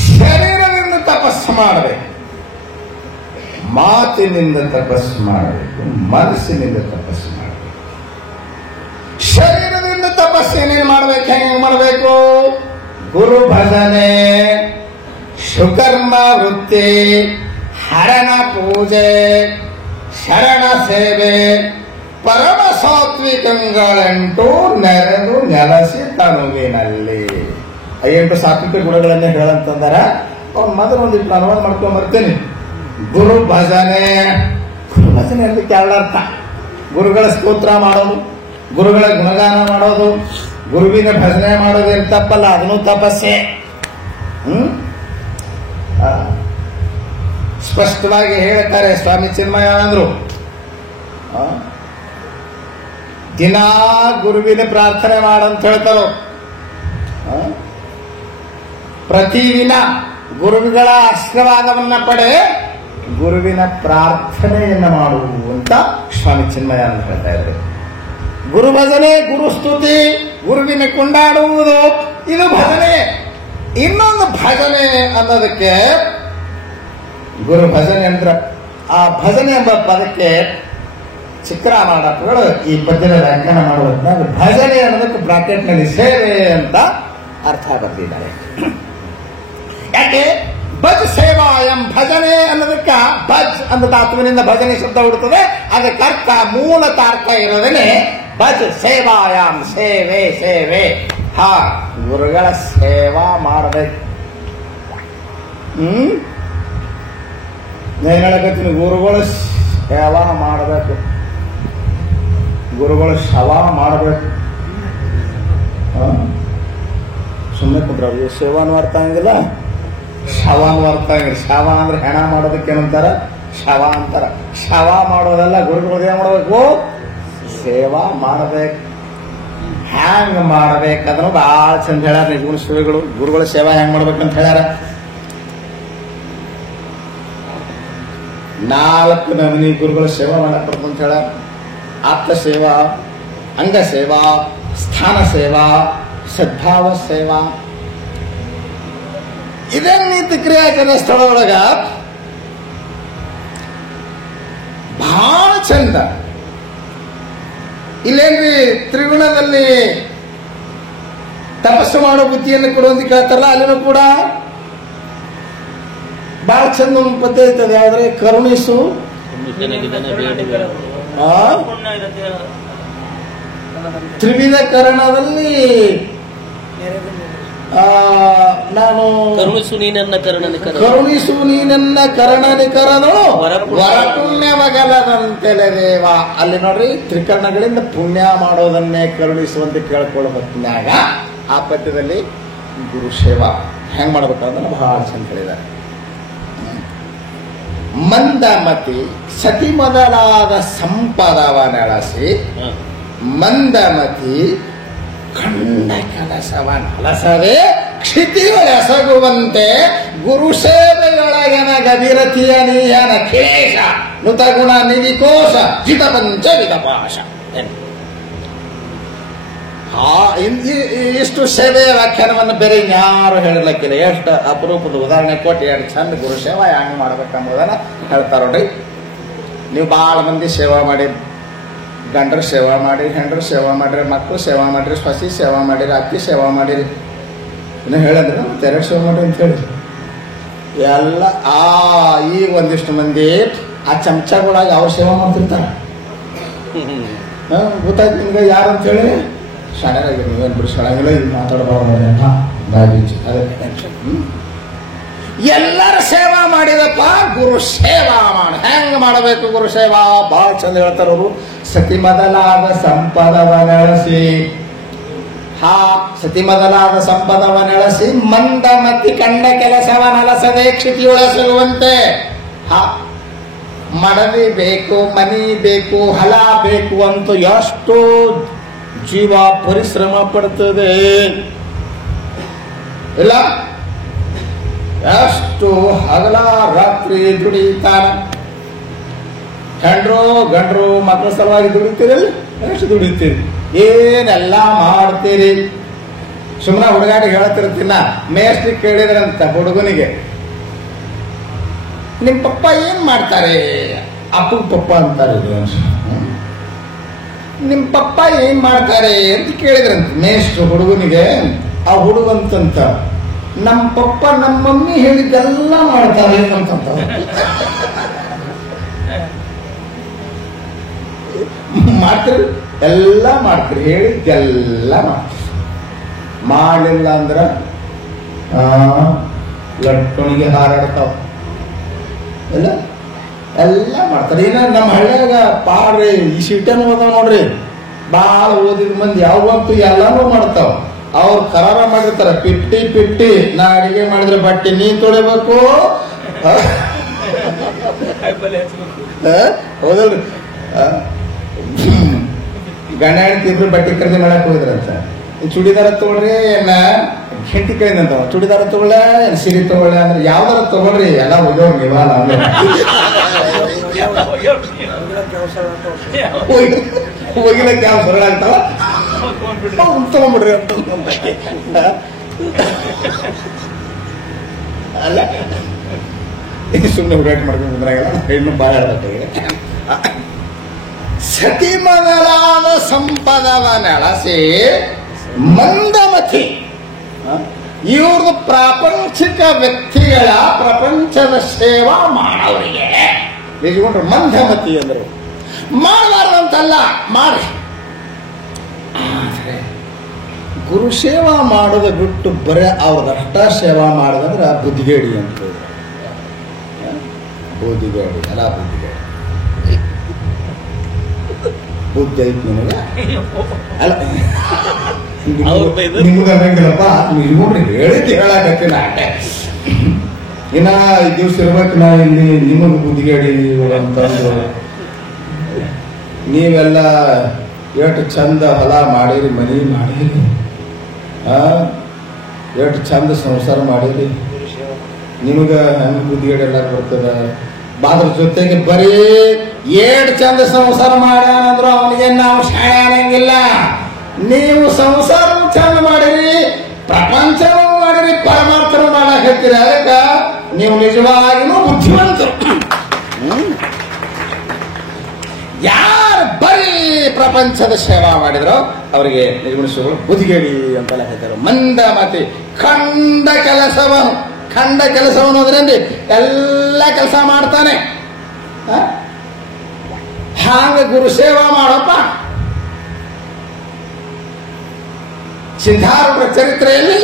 ಶರೀರದಿಂದ ತಪಸ್ಸು ಮಾಡಬೇಕು, ಮಾತಿನಿಂದ ತಪಸ್ಸು ಮಾಡಬೇಕು, ಮನಸ್ಸಿನಿಂದ ತಪಸ್ಸು ಮಾಡಬೇಕು. ಶರೀರದಿಂದ ತಪಸ್ಸು ಏನೇನು ಮಾಡಬೇಕು? ಹೆಂಗೆ ಮಾಡಬೇಕು? ಗುರು ಭಜನೆ, ಸುಕರ್ಮ ವೃತ್ತಿ, ಹರಣ ಪೂಜೆ, ಶರಣ ಸೇವೆ, ಪರಮ ಸಾತ್ವಿಕಂಗಳೆಂಟು ನೆರೆದು ನೆಲಸಿ ತನುವಿನಲ್ಲಿ. 8 ಸಾತ್ವಿಕ ಗುಣಗಳನ್ನೇ ಹೇಳಂತಂದಾರ. ಅವ್ನು ಮೊದಲು ಒಂದಿಟ್ಟು ಅನುವಾದ ಮಾಡ್ಕೊಂಡ್ ಬರ್ತೇನೆ. ಗುರು ಭಜನೆ. ಗುರು ಭಜನೆ ಅಂದ್ರೆ ಅರ್ಥ ಗುರುಗಳ ಸ್ತೋತ್ರ ಮಾಡೋದು, ಗುರುಗಳ ಗುಣಗಾನ ಮಾಡೋದು, ಗುರುವಿನ ಭಜನೆ ಮಾಡೋದು ಏನು ತಪ್ಪಲ್ಲ, ಅದನ್ನು ತಪಸ್ಸೆ. ಸ್ಪಷ್ಟವಾಗಿ ಹೇಳ್ತಾರೆ ಸ್ವಾಮಿ ಚಿನ್ಮಯಾನಂದರು. ದಿನಾ ಗುರುವಿನ ಪ್ರಾರ್ಥನೆ ಮಾಡಂತ ಹೇಳ್ತಾರೋ. ಪ್ರತಿದಿನ ಗುರುಗಳ ಆಶೀರ್ವಾದವನ್ನ ಪಡೆ, ಗುರುವಿನ ಪ್ರಾರ್ಥನೆಯನ್ನ ಮಾಡುವಂತ ಸ್ವಾಮಿ ಚಿನ್ಮಯಾನಂದ ಹೇಳ್ತಾ ಇದ್ದಾರೆ. ಗುರು ಭಜನೆ, ಗುರು ಸ್ತುತಿ, ಗುರುವಿನ ಕೊಂಡಾಡುವುದು, ಇದು ಭಜನೆ. ಇನ್ನೊಂದು ಭಜನೆ ಅನ್ನೋದಕ್ಕೆ ಗುರು ಭಜನೆ ಅಂದ್ರೆ ಆ ಭಜನೆ ಎಂಬ ಪದಕ್ಕೆ ಚಿಕ್ಕರಾಮಾಡಗಳು ಈ ಪದ್ಯದ ವ್ಯಾಖ್ಯಾನ ಮಾಡುವುದನ್ನ ಭಜನೆ ಅನ್ನೋದಕ್ಕೆ ಬ್ರಾಕೆಟ್ ನಲ್ಲಿ ಸೇವೆ ಅಂತ ಅರ್ಥ ಬರ್ತಿದ್ದಾರೆ. ಯಾಕೆ ಭಜ್ ಸೇವಾಯಂ, ಭಜನೆ ಅನ್ನೋದಕ್ಕ ಭಜ್ ಅಂತ ಧಾತುವಿನಿಂದ ಭಜನೆ ಶಬ್ದ ಹುಡುತ್ತದೆ. ಅದಕ್ಕೆ ಅರ್ಥ ಮೂಲ ತಾರ್ಥ ಇರೋದನ್ನೇ ಭಜ್ ಸೇವಾಯಂ, ಸೇವೆ ಸೇವೆ. ಹಾ, ಗುರುಗಳ ಸೇವಾ ಮಾಡಬೇಕು. ನಾನು ಹೇಳಕತ್ತೀನಿ, ಗುರುಗಳ ಸೇವಾ ಮಾಡಬೇಕು, ಗುರುಗಳ ಶವ ಮಾಡಬೇಕು. ಸುಮ್ಮನೆ ಕುಂದ್ರ ಸೇವಾನು ಅರ್ಥ ಆಗಂಗಿಲ್ಲ, ಶವಾನು ಅರ್ಥ ಆಗಂಗಿಲ್ಲ. ಶವ ಅಂದ್ರೆ ಹೆಣ ಮಾಡೋದಕ್ಕೆ ಏನಂತಾರ? ಶವ ಅಂತಾರ. ಶವ ಮಾಡೋದೆಲ್ಲ ಗುರುಗಳು ಏನ್ ಮಾಡಬೇಕು? ಸೇವಾ ಮಾಡಬೇಕು. ಹ್ಯಾಂಗ ಮಾಡ್ಬೇಕದನ್ನು ಬಹಳ ಚಂದ ಹೇಳ್ಯಾರ ನಿಜಗುಣ ಶ್ರೀಗಳು. ಗುರುಗಳ ಸೇವಾ ಹೆಂಗ್ ಮಾಡ್ಬೇಕಂತ ಹೇಳ್ಯಾರ. 4 ನಮೂನಿ ಗುರುಗಳ ಸೇವಾ ಮಾಡಕ್ ಬರ್ತಂತ ಹೇಳ್ಯಾರ. ಆಪ್ತ ಸೇವಾ, ಅಂಗ ಸೇವಾ, ಸ್ಥಾನ ಸೇವಾ, ಸದ್ಭಾವ ಸೇವಾ. ಇದೇ ನೀತಿ ಕ್ರಿಯಾಚರಣೆ ಸ್ಥಳ ಒಳಗ ಬಹಳ ಚಂದ. ಇಲ್ಲೇನ್ರಿ ತ್ರಿಗುಣದಲ್ಲಿ ತಪಸ್ಸು ಮಾಡೋ ಬುದ್ಧಿಯನ್ನು ಕೊಡುವಂತ ಕೇಳ್ತಾರಲ್ಲ, ಅಲ್ಲಿನೂ ಕೂಡ ಬಹಳ ಚಂದ ಒಂದು ಪದ್ಯ ಇರ್ತದೆ. ಯಾವ್ದ್ರೆ ಕರುಣಿಸು, ತ್ರಿವಿಧ ಕರಣದಲ್ಲಿ ನಾನು ಕರುಣಿಸು ನೀನನ್ನ ಕರ್ಣನಿಕರನು ವರಪುಣ್ಯವಗಲದಂತೆಲೆ ದೇವ. ಅಲ್ಲಿ ನೋಡ್ರಿ, ತ್ರಿಕರಣಗಳಿಂದ ಪುಣ್ಯ ಮಾಡೋದನ್ನೇ ಕರುಣಿಸುವಂತೆ ಕೇಳ್ಕೊಳ್ಳೋ ಹೊತ್ತಿನಾಗ ಆ ಪದ್ಯದಲ್ಲಿ ಗುರು ಸೇವಾ ಹೆಂಗ್ ಮಾಡ್ಬೇಕಂದ್ರೆ ಬಹಳ ಚಂದ ಹೇಳಿದ್ದಾರೆ. ಮಂದಮತಿ ಸತಿ ಮೊದಲಾದ ಸಂಪದವ ನೆಳಸಿ, ಮಂದಮತಿ ಕಂಡ ಕೆಲಸವನಲಸದೆ ಕ್ಷಿತಿಯೊಳೆಸಗುವಂತೆ ಗುರು ಸೇವೆಯೊಳಗನ ಗವಿರತಿಯ ನೀಯನ ಕೇಶ ನುತಗುಣ ನಿಧಿಕೋಶ ಜಿತ ಪಂಚ ವಿಧಪಾಶ. ಇಷ್ಟು ಸೇವೆಯ ವ್ಯಾಖ್ಯಾನವನ್ನು ಬೇರೆ ಇನ್ಯಾರು ಹೇಳಲಿಕ್ಕಿಲ್ಲ. ಎಷ್ಟು ಅಪರೂಪದ ಉದಾಹರಣೆ ಕೊಟ್ಟು ಎರಡು ಚಂದ ಗುರು ಸೇವಾ ಹೆಂಗ್ ಮಾಡ್ಬೇಕಂಬುದನ್ನ ಹೇಳ್ತಾರ ನೋಡ್ರಿ. ನೀವು ಭಾಳ ಮಂದಿ ಸೇವಾ ಮಾಡಿ, ಗಂಡರ ಸೇವಾ ಮಾಡಿ, ಹೆಂಡ್ರ ಸೇವಾ ಮಾಡಿರಿ, ಮಕ್ಕಳು ಸೇವಾ ಮಾಡಿರಿ, ಸೊಸಿ ಸೇವಾ ಮಾಡಿರಿ, ಅಕ್ಕಿ ಸೇವಾ ಮಾಡಿರಿ, ಇನ್ನು ಹೇಳಿದ್ರೆ ಮತ್ತೆ ಎರಡು ಸೇವಾ ಮಾಡಿ ಅಂತ ಹೇಳಿ ಎಲ್ಲ. ಈಗ ಒಂದಿಷ್ಟು ಮಂದಿ ಆ ಚಮಚಗಳಾಗಿ ಅವ್ರು ಸೇವಾ ಮಾಡ್ತಿರ್ತಾರ. ಗೊತ್ತಾಯ್ತು ನಿಮ್ಗೆ ಯಾರು ಅಂತ ಹೇಳಿ? ಶಾಣೆರಾಗಿ ನೀವೇನು ಬಿಡಿ, ಶಾಣೆಲ್ಲ ಇಲ್ಲಿ ಮಾತಾಡಬಾರ್ದು. ಎಲ್ಲರ ಸೇವಾ ಮಾಡಿದಪ್ಪ, ಗುರು ಸೇವಾ ಮಾಡ. ಹೆಂಗ ಮಾಡಬೇಕು ಗುರು ಸೇವಾ? ಬಹಳ ಚಂದ ಹೇಳ್ತಾರ ಅವರು. ಸತಿ ಮೊದಲಾದ ಸಂಪದವನಳಿಸಿ, ಸತಿ ಮೊದಲಾದ ಸಂಪದವನಳಿಸಿ ಮಂದಮತಿ ಕಂಡ ಕೆಲಸವನಲಸದೆ ಕ್ಷಿತಿಯೊಳಸುವಂತೆ. ಮಡವಿ ಬೇಕು, ಮನಿ ಬೇಕು, ಹೊಲ ಬೇಕು ಅಂತ ಎಷ್ಟು ಜೀವ ಪರಿಶ್ರಮ ಪಡ್ತದೆ ಇಲ್ಲ? ಎಷ್ಟು ಹಗಲ ರಾತ್ರಿ ದುಡಿತಾನ. ಹೆಂಡ್ರು ಗಂಡ್ರು ಮಕ್ಕಳ ಸಲುವಾಗಿ ದುಡಿತೀರಲ್ಲ, ಎಷ್ಟು ದುಡಿತೀರಿ, ಏನೆಲ್ಲ ಮಾಡ್ತೀರಿ. ಸುಮ್ಮನೆ ಹುಡುಗಾಡಿ ಹೇಳ್ತಿರ್ತೀನ. ಮೇಷ್ಟ್ರಿ ಕೇಳಿದ್ರಂತ ಹುಡುಗನಿಗೆ, ನಿಮ್ ಪಪ್ಪ ಏನ್ ಮಾಡ್ತಾರೆ? ಅಪ್ಪಗ ಪಪ್ಪ ಅಂತಾರೆ. ನಿಮ್ ಪಪ್ಪ ಏನ್ ಮಾಡ್ತಾರೆ ಅಂತ ಕೇಳಿದ್ರಂತ ಮೇಷ್ಟ್ರು ಹುಡುಗನಿಗೆ. ಆ ಹುಡುಗಂತಂತ, ನಮ್ಮ ಪಪ್ಪ ನಮ್ಮ ಮಮ್ಮಿ ಹೇಳಿದ್ದೆಲ್ಲ ಮಾಡ್ತಾರೆ ಅಂತ. ಮಾಡ್ತೀರಿ, ಎಲ್ಲ ಮಾಡ್ತೀರಿ, ಹೇಳಿದ್ದೆಲ್ಲ ಮಾಡ್ತೀರಿ. ಮಾಡಲಿಲ್ಲ ಅಂದ್ರ ಲಟ್ಟಣಿಗೆ ಹಾರಾಡ್ತಾವ ಎಲ್ಲ ಎಲ್ಲ ಮಾಡ್ತಾರೆ. ಏನ ನಮ್ಮ ಹಳ್ಳಿಯಾಗ ಪಾಡ್ರಿ ಈ ಸೀಟನ್ನು ಓದಾವ ನೋಡ್ರಿ, ಭಾಳ ಓದಿದ ಮಂದಿ ಯಾವಂತೂ ಎಲ್ಲಾನು ಮಾಡ್ತಾವ. ಅವ್ರು ಕರಾರ ಮಾಡಿರ್ತಾರ, ಪಿಟ್ಟಿ ಪಿಟ್ಟಿ ನಾ ಅಡಿಗೆ ಮಾಡಿದ್ರೆ ಬಟ್ಟೆ ನೀ ತೊಳಿಬೇಕು, ಹೌದಲ್ರಿ? ಗಂಡ ಹೆಂಡತಿ ಇಬ್ರು ಬಟ್ಟೆ ಖರೀದಿ ಮಾಡಕ್ ಹೋಗಿದ್ರಂತ. ಚೂಡಿದಾರ ತಗೊಳ್ರಿ, ಏನ ಹೆಂಡತಿ ಕೇಳಿದಂತ ಚೂಡಿದಾರ ತಗೊಳ್ಳ ಏನ್ ಸೀರೆ ತಗೊಳ್ಳ ಅಂದ್ರೆ ಯಾವ್ದಾರ ತಗೊಳ್ರಿ, ಎಲ್ಲ ಹೋಗ್ಯವ್ ನೀವ ಹೋಗಿಲಕ್ಕೆ ಯಾವ ಸರಳ ಆಗ್ತಾವ ತಗೊಂಡ್ಬಿಡ್ರಿ ಅಂತ ಅಲ್ಲ. ಸುಮ್ಮನೆ ಹುಡುಗಾಟ ಮಾಡ್ಕೊಂಡು ಬಂದ್ರಾಗಲ್ಲ, ಹೆಣ್ಣು ಬಾಳ ಹೇಳ್ತಾರೆ. ಸತಿ ಮೊದಲಾದ ಸಂಪದವನಳಸಿ ಮಂದಮತಿ. ಇವ್ರದ್ದು ಪ್ರಾಪಂಚಿಕ ವ್ಯಕ್ತಿಗಳ ಪ್ರಪಂಚದ ಸೇವಾ ಮಾಡೋರಿಗೆ ನಿಜಗೊಂಡ್ರು ಮಂದಮತಿ ಅಂದರು. ಮಾಡಬಾರ್ದಂತಲ್ಲ, ಮಾಡಿ. ಆದರೆ ಗುರು ಸೇವಾ ಮಾಡೋದು ಬಿಟ್ಟು ಬರೀ ಅವ್ರದಷ್ಟ ಸೇವಾ ಮಾಡೋದಂದ್ರೆ ಬುದ್ಧಿಗೇಡಿ ಅಂತ. ಬುದ್ಧಿಗೇಡಿ ಅಲ್ಲ, ಬುದ್ಧಿಗೇಡಿ. ಬುದ್ಧಿ ಐತಿ ನಿಮಗೆ ಅಲ್ಲ, ನಿಮ್ಗೆ ಅನ್ನಂಗಿಲ್ಲಪ್ಪ. ನೀವು ನೋಡ್ರಿ ಹೇಳಿದ್ದು ಹೇಳಕತ್ತೀನಿ ಅಷ್ಟೇ. ಇನ್ನ ಈ ದಿವ್ಸ ಇರ್ಬೇಕು ನಾ ಇಲ್ಲಿ ನಿಮಗೆ ಬುದ್ಧಿಗೇಡಿ ಅಂತಂದ್ರು. ನೀವೆಲ್ಲ ಎಷ್ಟು ಚಂದ ಹೊಲ ಮಾಡಿರಿ, ಮನಿ ಮಾಡಿರಿ, ಎಷ್ಟು ಚಂದ ಸಂಸಾರ ಮಾಡಿರಿ. ನಿಮಗ ಹೆಂಗ್ ಬುದ್ಧಿಗೇಡಿ ಎಲ್ಲ ಬರ್ತದ? ಅದ್ರ ಜೊತೆಗೆ ಬರೀ ಏಟ್ ಚಂದ ಸಂಸಾರ ಮಾಡ್ಯಾನಂದ್ರು ಅವನಿಗೆ ನಾವು ಶಾಣೆ ಅನ್ನಂಗಿಲ್ಲ. ನೀವು ಸಂಸಾರ ಚಂದ ಮಾಡಿರಿ, ಪ್ರಪಂಚನೂ ಮಾಡಿರಿ, ಪರಮಾರ್ಥನೂ ಮಾಡಾಕತ್ತೀರಿ. ಅದಕ್ಕ ನೀವು ನಿಜವಾಗಿನೂ ಬುದ್ಧಿವಂತರು. ಯಾರು ಬರೀ ಪ್ರಪಂಚದ ಸೇವಾ ಮಾಡಿದ್ರು ಅವರಿಗೆ ನಿರ್ಗುಣಿಸುಗಳು ಬುದ್ಧಿಗೇಡಿ ಅಂತೆಲ್ಲ ಹೇಳ್ತಾರೆ. ಮಂದಮತಿ ಖಂಡ ಕೆಲಸವನು. ಖಂಡ ಕೆಲಸವನು ಅದರಲ್ಲಿ ಎಲ್ಲ ಕೆಲಸ ಮಾಡ್ತಾನೆ. ಹಾಂಗ ಗುರು ಸೇವಾ ಮಾಡಪ್ಪ. ಸಿದ್ಧಾರೂಢರ ಚರಿತ್ರೆಯಲ್ಲಿ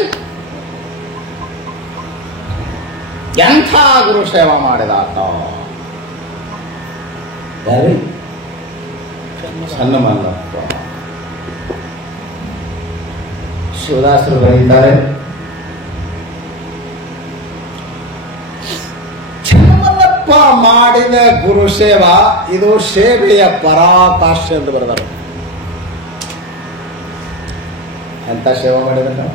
ಎಂಥ ಗುರು ಸೇವಾ ಮಾಡಿದಾತ. ಚನ್ನಮಲ್ಲಪ್ಪ. ಶಿವದಾಸರು ಬರೀತಾರೆ, ಚನ್ನಮಲ್ಲಪ್ಪ ಮಾಡಿದ ಗುರು ಸೇವಾ ಇದು ಸೇವೆಯ ಪರಾಕಾಷ್ಠೆ ಎಂದು ಬರೆದರು. ಎಂತ ಸೇವೆ ಮಾಡಿದ್ರೆ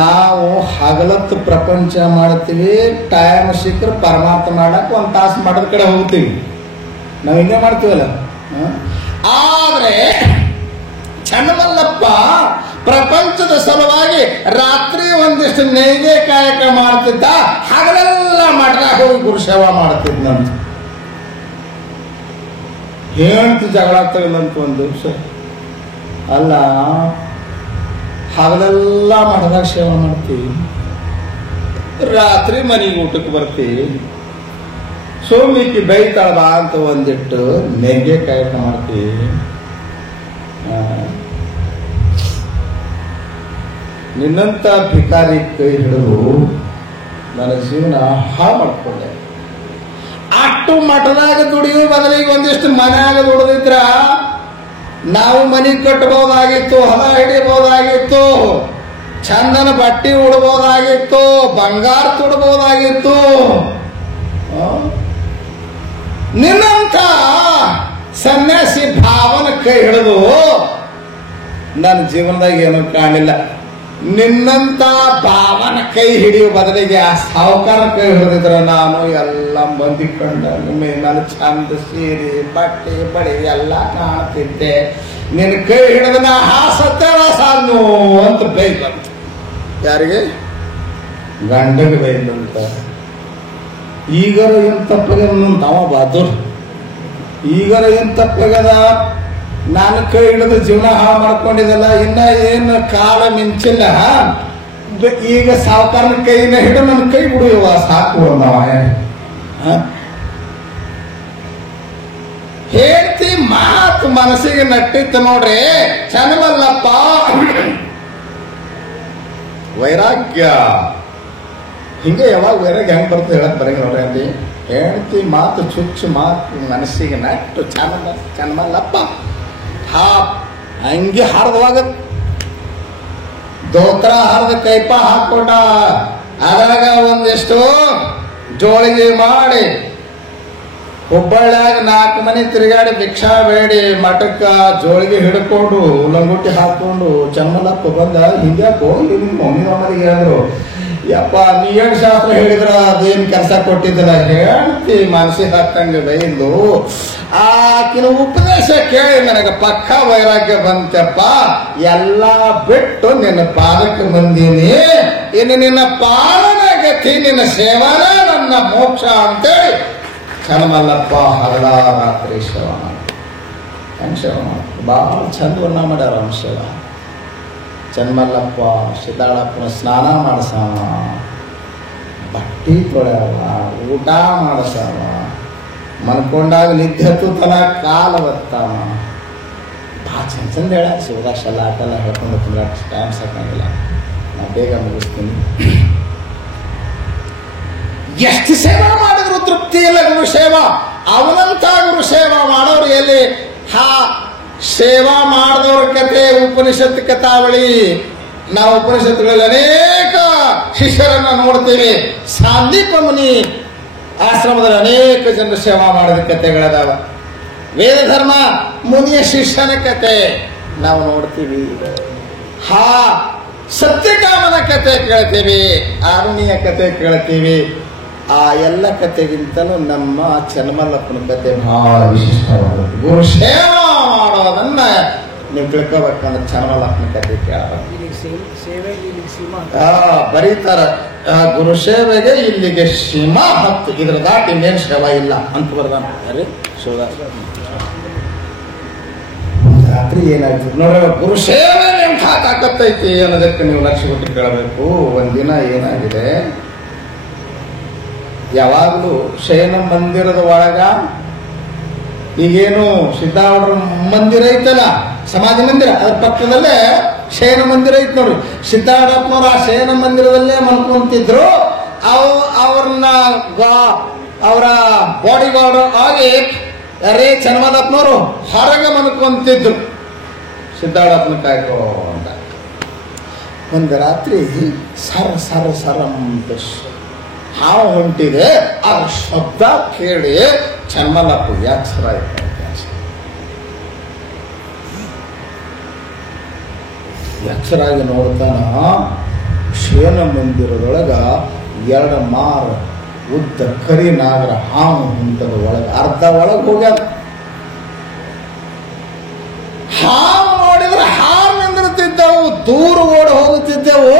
ನಾವು ಹಗಲತ್ತು ಪ್ರಪಂಚ ಮಾಡ್ತೀವಿ, ಟೈಮ್ ಸಿಕ್ಕರೆ ಪರಮಾತ್ಮ ಮಾಡಕ್ಕೆ ಒಂದು ತಾಸು ಮಾಡೋದ ಕಡೆ ಹೋಗ್ತೀವಿ. ನಾವು ಹಿಂಗೆ ಮಾಡ್ತೀವಲ್ಲ. ಆದರೆ ಚನ್ನಮಲ್ಲಪ್ಪ ಪ್ರಪಂಚದ ಸಲುವಾಗಿ ರಾತ್ರಿ ಒಂದಿಷ್ಟು ನೇಯ್ಗೆ ಕಾಯಕ ಮಾಡ್ತಿದ್ದ, ಹಗಲೆಲ್ಲ ಮಠದಾಗ ಹೋಗಿ ಗುರುಸೇವಾ ಮಾಡ್ತಿದ್ನಂತ. ಹೇಳ್ತಿ ಜಗಳ ಆಗ್ತಾವಿಲ್ಲಂತ ಒಂದು ದಿವಸ. ಅಲ್ಲ, ಹಗಲೆಲ್ಲ ಮಠದಾಗ ಸೇವಾ ಮಾಡ್ತೀವಿ, ರಾತ್ರಿ ಮನೆಗೆ ಊಟಕ್ಕೆ ಬರ್ತೀವಿ, ಸೋಮಿಕಿ ಬೈತಾಳ ಅಂತ ಒಂದಿಟ್ಟು ನೇಯ್ಗೆ ಕಾಯಕ ಮಾಡ್ತೀವಿ. ನಿನ್ನಂತ ಭಿಕಾರಿ ಕೈ ಹಿಡಿದು ನನ್ನ ಜೀವನ ಹಾಳು ಮಾಡ್ಕೊಂಡೆ. ಅಷ್ಟು ಮಠದಾಗ ದುಡಿಯೋ ಬದಲಿಗೆ ಒಂದಿಷ್ಟು ಮನ್ಯಾಗ ದುಡಿದಿದ್ರ ನಾವು ಮನೆ ಕಟ್ಟಬಹುದಾಗಿತ್ತು, ಹೊಲ ಹಿಡಿಬಹುದಾಗಿತ್ತು, ಚಂದನ ಬಟ್ಟೆ ಉಡ್ಬೋದಾಗಿತ್ತು, ಬಂಗಾರ ತುಡ್ಬೋದಾಗಿತ್ತು. ನಿನ್ನಂತ ಸನ್ಯಾಸಿ ಭಾವನ ಕೈ ಹಿಡಿದು ನನ್ನ ಜೀವನದಾಗ ಏನೂ ಕಾಣಿಲ್ಲ. ನಿನ್ನಂತ ಭಾವನ ಕೈ ಹಿಡಿಯುವ ಬದಲಿಗೆ ಆ ಸಾವುಕಾರ ಕೈ ಹಿಡಿದಿದ್ರ ನಾನು ಎಲ್ಲ ಮಂದಿ ಕಂಡ ನಾನು ಚಂದ ಸೀರೆ ಬಟ್ಟೆ ಬಳಿ ಎಲ್ಲ ಕಾಣ್ತಿದ್ದೆ. ನಿನ್ನ ಕೈ ಹಿಡಿದ ನಾ ಸಾನು ಅಂತ ಬೈದಂತ. ಯಾರಿಗೆ? ಗಂಡಗೆ ಬೈದಂತ. ಈಗರ ಏನ್ ತಪ್ಪಾಗ್ಯದ ಅವ ಬಹದ್ದೂರ್, ಈಗರ ಏನ್ ತಪ್ಪಾಗ್ಯದ? ನಾನು ಕೈ ಹಿಡಿದು ಜೀವನ ಹಾಳು ಮಾಡ್ಕೊಂಡಿದ್ದಲ್ಲ, ಇನ್ನ ಏನು ಕಾಲ ಮಿಂಚಿಲ್ಲ. ಈಗ ಸಾವುಕಾರನ ಕೈನ ಹಿಡಿದು ನನ್ನ ಕೈ ಬಿಡುವ ಸಾಕು ನಾವ ಹೇಳ್ತಿ. ಮಾತು ಮನಸ್ಸಿಗೆ ನಟ್ಟಿತ್ತು ನೋಡ್ರಿ. ಚನ್ನಮಲ್ಲಪ್ಪ ವೈರಾಗ್ಯ ಹಿಂಗೆ ಯಾವಾಗ ವೈರಾಗ್ಯ ಹೆಂಗ್ ಬರ್ತದೆ ಹೇಳಕ್ ಬರಂಗ ನೋಡ್ರಿ. ಅಲ್ಲಿ ಹೇಳ್ತಿ ಮಾತು ಚುಚ್ಚು ಮಾತು ಮನಸ್ಸಿಗೆ ನಟ್ಟು ಚನ್ನಮಲ್ಲಪ್ಪ ಹಂಗೆ ಹಾರದವಾಗ ದೋತ್ರ ಹಾರದ ಕೈಪ ಹಾಕೊಂಡ. ಅದಾಗ ಒಂದಿಷ್ಟು ಜೋಳಿಗೆ ಮಾಡಿ ಹುಬ್ಬಳ್ಳಿಯಾಗ 4 ಮನೆ ತಿರುಗಾಡಿ ಭಿಕ್ಷಾ ಬೇಡಿ ಮಠಕ್ಕ ಜೋಳಿಗೆ ಹಿಡ್ಕೊಂಡು ಲಂಗೋಟಿ ಹಾಕೊಂಡು ಚನ್ನಮಲ್ಲಪ್ಪ ಬಂದ. ಹಿಂಗ್ಯಾಕೋ ನಿಮ್ಮ ಮಮ್ಮಿ ಅಮ್ಮನಿಗೆ ಹೇಳಿದ್ರು, ಯಪ್ಪ ನೀ ಏನ್ ಶಾಸ್ತ್ರ ಹೇಳಿದ್ರ ಅದೇನ್ ಕೆಲಸ ಕೊಟ್ಟಿದ್ದಲ್ಲ. ಹೇಳ್ತಿ ಮನಸ್ಸಿಗೆ ಹತ್ತಂಗೆ ಬೈದು ಆಕಿನ ಉಪದೇಶ ಕೇಳಿ ನನಗೆ ಪಕ್ಕ ವೈರಾಗ್ಯ ಬಂತಪ್ಪ. ಎಲ್ಲ ಬಿಟ್ಟು ನಿನ್ನ ಪಾದಕ್ಕೆ ಬಂದೀನಿ. ಇನ್ನು ನಿನ್ನ ಪಾಲನ ಗತಿ, ನಿನ್ನ ಸೇವನೆ ನನ್ನ ಮೋಕ್ಷ ಅಂತೇಳಿ ಚನ್ನಮಲ್ಲಪ್ಪ ಹಗಲ ರಾತ್ರಿ ಸೇವಾ ಮಾಡಿ. ಹೆಂಗ್ ಸೇವಾ ಮಾಡ ಭಾಳ ಚಂದ ವರ್ಣ ಮಾಡ್ಯಾರ ಅಂಶವ. ಚನ್ನಮಲ್ಲಪ್ಪ ಸಿದ್ದಾಳಪ್ಪನ ಸ್ನಾನ ಮಾಡಿಸವ, ಬಟ್ಟೆ ತೊಳೆಯವ, ಊಟ ಮಾಡಿಸವ, ಮನ್ಕೊಂಡಾಗ ನಿದ್ದೆ ಹತ್ತುತನ ಕಾಲ ಬರ್ತಾವ. ಭಾಳ ಚಂದ ಚಂದ ಹೇಳ. ಶಿವದಾಶೆಲ್ಲ ಆಟೆಲ್ಲ ಹೇಳ್ಕೊಂಡು ಟೈಮ್ ಸಾಕಂಗಿಲ್ಲ, ನಾ ಬೇಗ ಮುಗಿಸ್ತೀನಿ. ಎಷ್ಟು ಸೇವಾ ಮಾಡಿದ್ರು ತೃಪ್ತಿ ಇಲ್ಲ ಗುರುಸೇವಾ. ಅವನಂತ ಗುರುಸೇವಾ ಮಾಡೋರು ಎಲ್ಲಿ? ಸೇವಾ ಮಾಡಿದವ್ರ ಕತೆ ಉಪನಿಷತ್ ಕಥಾವಳಿ. ನಾವು ಉಪನಿಷತ್ತುಗಳಲ್ಲಿ ಅನೇಕ ಶಿಷ್ಯರನ್ನ ನೋಡ್ತೀವಿ. ಸಾಂದೀಪ ಮುನಿ ಆಶ್ರಮದಲ್ಲಿ ಅನೇಕ ಜನರು ಸೇವಾ ಮಾಡಿದ ಕಥೆಗಳದಾವ. ವೇದ ಧರ್ಮ ಮುನಿಯ ಶಿಷ್ಯನ ಕತೆ ನಾವು ನೋಡ್ತೀವಿ. ಸತ್ಯಕಾಮನ ಕತೆ ಕೇಳ್ತೀವಿ, ಆರುಣಿಯ ಕತೆ ಕೇಳ್ತೀವಿ. ಆ ಎಲ್ಲ ಕತೆಗಿಂತಲೂ ನಮ್ಮ ಚನ್ನಮಲ್ಲಪ್ಪನ ಕತೆ ಬಹಳ ವಿಶಿಷ್ಟವಾದದ್ದು. ಗುರು ಸೇವಾ ಮಾಡೋದನ್ನ ನೀವು ತಿಳ್ಕೋಬೇಕಂದ್ರೆ ಚನ್ನಮಲ್ಲಪ್ಪನ ಕತೆ ಕೇಳಬೇಕು. ಬರೀತಾರ ಗುರು ಸೇವೆಗೆ ಇಲ್ಲಿಗೆ ಸೀಮಾ ಹತ್ತು, ಇದ್ರ ದಾಟಿ ಇನ್ನೇನು ಸೇವಾ ಇಲ್ಲ ಅಂತ ಬರ್ದಾನ. ರಾತ್ರಿ ಏನಾಯ್ತು ನೋಡ್ರಿ, ಗುರು ಸೇವೆ ಎಂಥ ತಾಕತ್ತೈತಿ ಅನ್ನೋದಕ್ಕೆ ನೀವು ಲಕ್ಷ್ಯ ಕೊಟ್ಟು ಕೇಳಬೇಕು. ಒಂದಿನ ಏನಾಗಿದೆ, ಯಾವಾಗಲೂ ಶಯನ ಮಂದಿರದ ಒಳಗ ಈಗೇನು ಸಿದ್ದಾರೂಢರ ಮಂದಿರ ಐತಲ್ಲ, ಸಮಾಧಿ ಮಂದಿರ, ಅದ್ರ ಪಕ್ಕದಲ್ಲೇ ಶಯನ ಮಂದಿರ ಐತ್ ನೋಡ್ರಿ. ಸಿದ್ದಾರೂಢಪ್ಪನವ್ರು ಆ ಶಯನ ಮಂದಿರದಲ್ಲೇ ಮಲ್ಕೊಂತಿದ್ರು. ಅವ್ರನ್ನ ಅವರ ಬಾಡಿ ಗಾರ್ಡ್ ಆಗಿ ಯಾರೇ ಚನ್ನಮಲ್ಲಪ್ಪನವರು ಹೊರಗೆ ಮಲ್ಕೊಂತಿದ್ರು ಸಿದ್ದಾರೂಢಪ್ಪನ ಕಾಯ್ಕೋ ಅಂತ. ಒಂದು ರಾತ್ರಿ ಸರ ಸರ ಸರ ಅಂತ ಹಾವು ಹೊಂಟಿದೆ. ಆ ಶಬ್ದ ಕೇಳಿ ಚನ್ನಮಲ್ಲಪ್ಪ ಎಚ್ಚರ ಆಯ್ತು. ಎಚ್ಚರಾಗಿ ನೋಡ್ತಾನ ಶಯನ ಮಂದಿರದೊಳಗ 2 ಮಾರ ಉದ್ದ ಕರಿ ನಾಗರ ಹಾವು ಹುಂತದ ಒಳಗೆ ಅರ್ಧ ಒಳಗೆ ಹೋಗ್ಯಾರ. ಹಾವು ನೋಡಿದ್ರೆ ಹಾವು ನಿಂದಿರುತ್ತಿದ್ದೆವು, ದೂರ ಓಡಿ ಹೋಗುತ್ತಿದ್ದೆವು.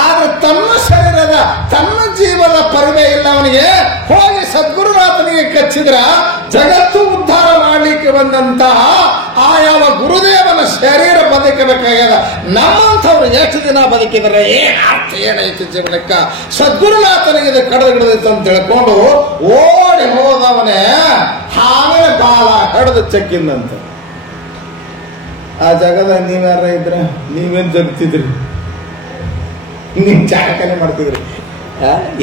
ಆದ್ರೆ ತನ್ನ ಶರೀರದ ತನ್ನ ಜೀವದ ಪರಿವೆ ಇಲ್ಲ ಅವನಿಗೆ. ಹೋಗಿ ಸದ್ಗುರುನಾಥನಿಗೆ ಕಚ್ಚಿದ್ರ ಜಗತ್ತು ಉದ್ಧಾರ ಮಾಡಲಿಕ್ಕೆ ಬಂದಂತಹ ಆ ಯಾವ ಗುರುದೇವನ ಶರೀರ ಬದುಕಬೇಕಾಗ್ಯದ. ನಮ್ಮಂಥವ್ರು ಎಷ್ಟು ದಿನ ಬದುಕಿದ್ರೆ ಏನೈತಿ ಜೀವನಕ್ಕ? ಸದ್ಗುರುನಾಥನಿಗೆ ಇದು ಕಡದಿಡದೈತೆ ಅಂತ ತಿಳ್ಕೊಂಡು ಓಡಿ ಹೋದವನೇ ಹಾವಿನ ಬಾಲ ಕಡದು ಚಕ್ಕಿಂದಂತ. ಆ ಜಾಗದಾಗ ನೀವ್ಯಾರ ಇದ್ರ ನೀವೇನ್ ಜಗ್ತಿದ್ರಿ? ನೀವ್ ಜಾಗನೆ ಮಾಡ್ತಿದ್ರಿ?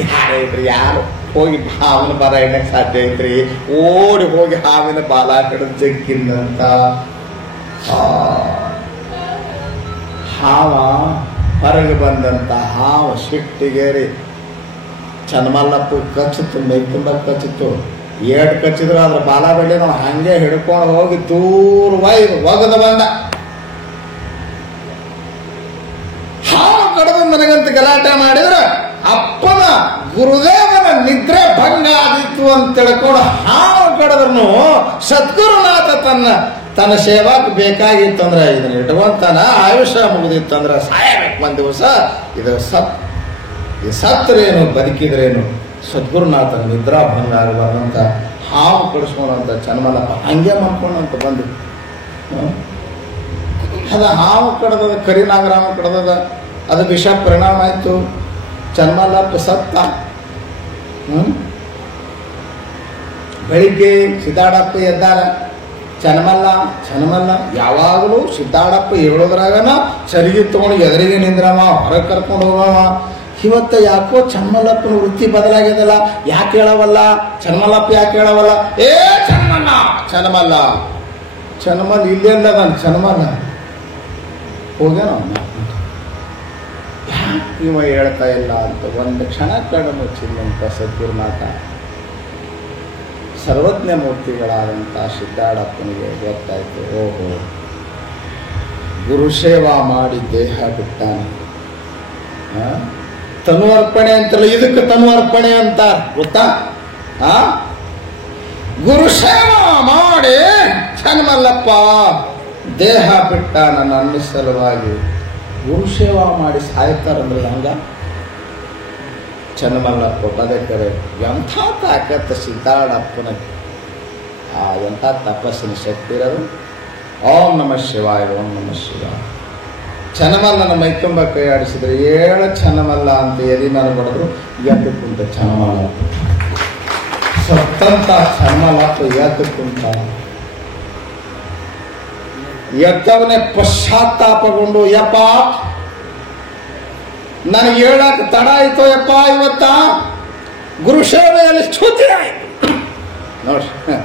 ಯಾರ ಇದ್ರಿ? ಯಾರು ಹೋಗಿ ಹಾವಿನ ಬಾಲ ಇಡಕ್ ಸಾಧ್ಯ ಐತ್ರಿ? ಓಡಿ ಹೋಗಿ ಹಾವಿನ ಬಾಲ ಕಡದು ಜಗ್ಗಿಂದಂತ. ಹಾವ ಹೊರಗೆ ಬಂದಂತ ಹಾವ ಸಿಟ್ಟಿಗೇರಿ ಚನ್ನಮಲ್ಲಪ್ಪ ಕಚ್ಚಿತ್ತು, ಮೈ ತುಂಬ ಕಚ್ಚಿತ್ತು. 2 ಕಚ್ಚಿದ್ರು ಅದ್ರ ಬಾಲ ಬೆಳ್ಳಿ ನಾವು ಹಂಗೆ ಹಿಡ್ಕೊಂಡು ಹೋಗಿ ದೂರ ಒಗದ ಬಂದ. ಹಾವು ಕಡದು ನನಗಂತ ಗಲಾಟೆ ಮಾಡಿದ್ರ ಅಪ್ಪನ ಗುರುದೇವನ ನಿದ್ರೆ ಭಂಗ ಆದಿತ್ತು ಅಂತ ತಿಳ್ಕೊಂಡು ಹಾವು ಕಡದ್ರು ಸದ್ಗುರುನಾಥ ತನ್ನ ಸೇವಾಕ್ ಬೇಕಾಗಿತ್ತಂದ್ರ ಇದನ್ನ ಇಟ್ಕೊಂತಾನ. ಆಯುಷ್ಯ ಮುಗಿದಿತ್ತಂದ್ರ ಸಾಯಬೇಕು ಒಂದ್ ದಿವಸ. ಇದು ಸತ್ತರೇನು ಬದುಕಿದ್ರೇನು ಸದ್ಗುರುನಾಥನ ನಿದ್ರಾ ಭಂಗ ಆಗಬಾರ್ದಂತ ಹಾವು ಕಡಿಸ್ಕೊಂಡಂತ ಚನ್ನಮಲ್ಲಪ್ಪ ಹಂಗೆ ಮಾಡ್ಕೊಂಡಂತ ಬಂದು ಅದ ಹಾವು ಕಡದದ, ಕರಿನಾಗರಾಮ ಕಡದದ, ಅದು ವಿಷ ಪರಿಣಾಮ ಆಯ್ತು. ಚನ್ನಮಲ್ಲಪ್ಪ ಸತ್ತ. ಬೆಳಿಗ್ಗೆ ಸಿದ್ದಾಡಪ್ಪ ಎದ್ದಾರ. ಚನ್ನಮಲ್ಲ ಯಾವಾಗಲೂ ಸಿದ್ದಾಡಪ್ಪ ಹೇಳೋದ್ರಾಗನ ಚರಿಗೆ ತಗೊಂಡು ಎದುರಿಗೆ ನಿಂದ್ರವ, ಹೊರಗೆ ಕರ್ಕೊಂಡು ಹೋಗವ. ಇವತ್ತ ಯಾಕೋ ಚನ್ನಮಲ್ಲಪ್ಪನ ವೃತ್ತಿ ಬದಲಾಗ್ಯದಲ್ಲ, ಯಾಕೆ ಹೇಳವಲ್ಲ? ಚನ್ನಮಲ್ಲಪ್ಪ ಯಾಕೆ ಹೇಳವಲ್ಲ? ಚನ್ನಮಲ್ಲ ಇಲ್ಲೇ ಅಲ್ಲ ನಾನು ಚನ್ನಮಲ್ಲ ಹೋಗ್ಯಾನ. ಯಾಕೆ ಇವ ಹೇಳ್ತಾ ಇಲ್ಲ ಅಂತ ಒಂದು ಕ್ಷಣ ಕಣ್ಣು ಮುಚ್ಚಿದಂತ ಸದ್ಗುರುನಾಥ ಸರ್ವಜ್ಞ ಮೂರ್ತಿಗಳಾದಂಥ ಸಿದ್ದಾಡಪ್ಪನಿಗೆ ಗೊತ್ತಾಯ್ತು, ಓಹೋ ಗುರುಸೇವಾ ಮಾಡಿ ದೇಹ ಬಿಟ್ಟಾನ. ತನು ಅರ್ಪಣೆ ಅಂತಲ್ಲ, ಇದಕ್ಕೆ ತನು ಅರ್ಪಣೆ ಅಂತ ಗೊತ್ತಾ? ಗುರುಸೇವಾ ಮಾಡಿ ಚನ್ನಮಲ್ಲಪ್ಪ ದೇಹ ಬಿಟ್ಟ ನನ್ನ ಸಲುವಾಗಿ. ಗುರುಸೇವಾ ಮಾಡಿ ಸಾಯ್ತಾರಂದ್ರೆ ಹಂಗ ಚನ್ನಮಲ್ಲಪ್ಪ ಬದುಕರೆ ಎಂಥ ತಾಕತ್ತ ಸಿದ್ದಾಡಪ್ಪನ ಎಂಥ ತಪಸ್ಸಿನ ಶಕ್ತಿ ಇರೋದು. ಓಂ ನಮಃ ಶಿವಾಯ, ಓಂ ನಮಃ ಶಿವಾಯ. ಚನ್ನಮಲ್ಲನ ಮೈ ತುಂಬ ಕೈ ಆಡಿಸಿದ್ರೆ 7 ಚನ್ನಮಲ್ಲ ಅಂತ ಎದಿ ಮೇಲೆ ಬಡಿದ್ರು ಎದ್ದು ಕುಂತ ಚನ್ನಮಲ್ಲಪ್ಪ. ಸತ್ತಂತ ಚನ್ನಮಲ್ಲಪ್ಪ ಎದ್ದು ಕುಂತ. ಎದ್ದವನೇ ಪಶ್ಚಾತ್ತಾಪಗೊಂಡು, ಯಪ್ಪ ನನಗೆ ಹೇಳಕ್ ತಡ ಆಯ್ತು ಯಪ್ಪ, ಇವತ್ತ ಗುರುಸೇವೆಯಲ್ಲಿ ಚ್ಯುತಿ ಆಯ್ತು ನೋಡ್ರಿ.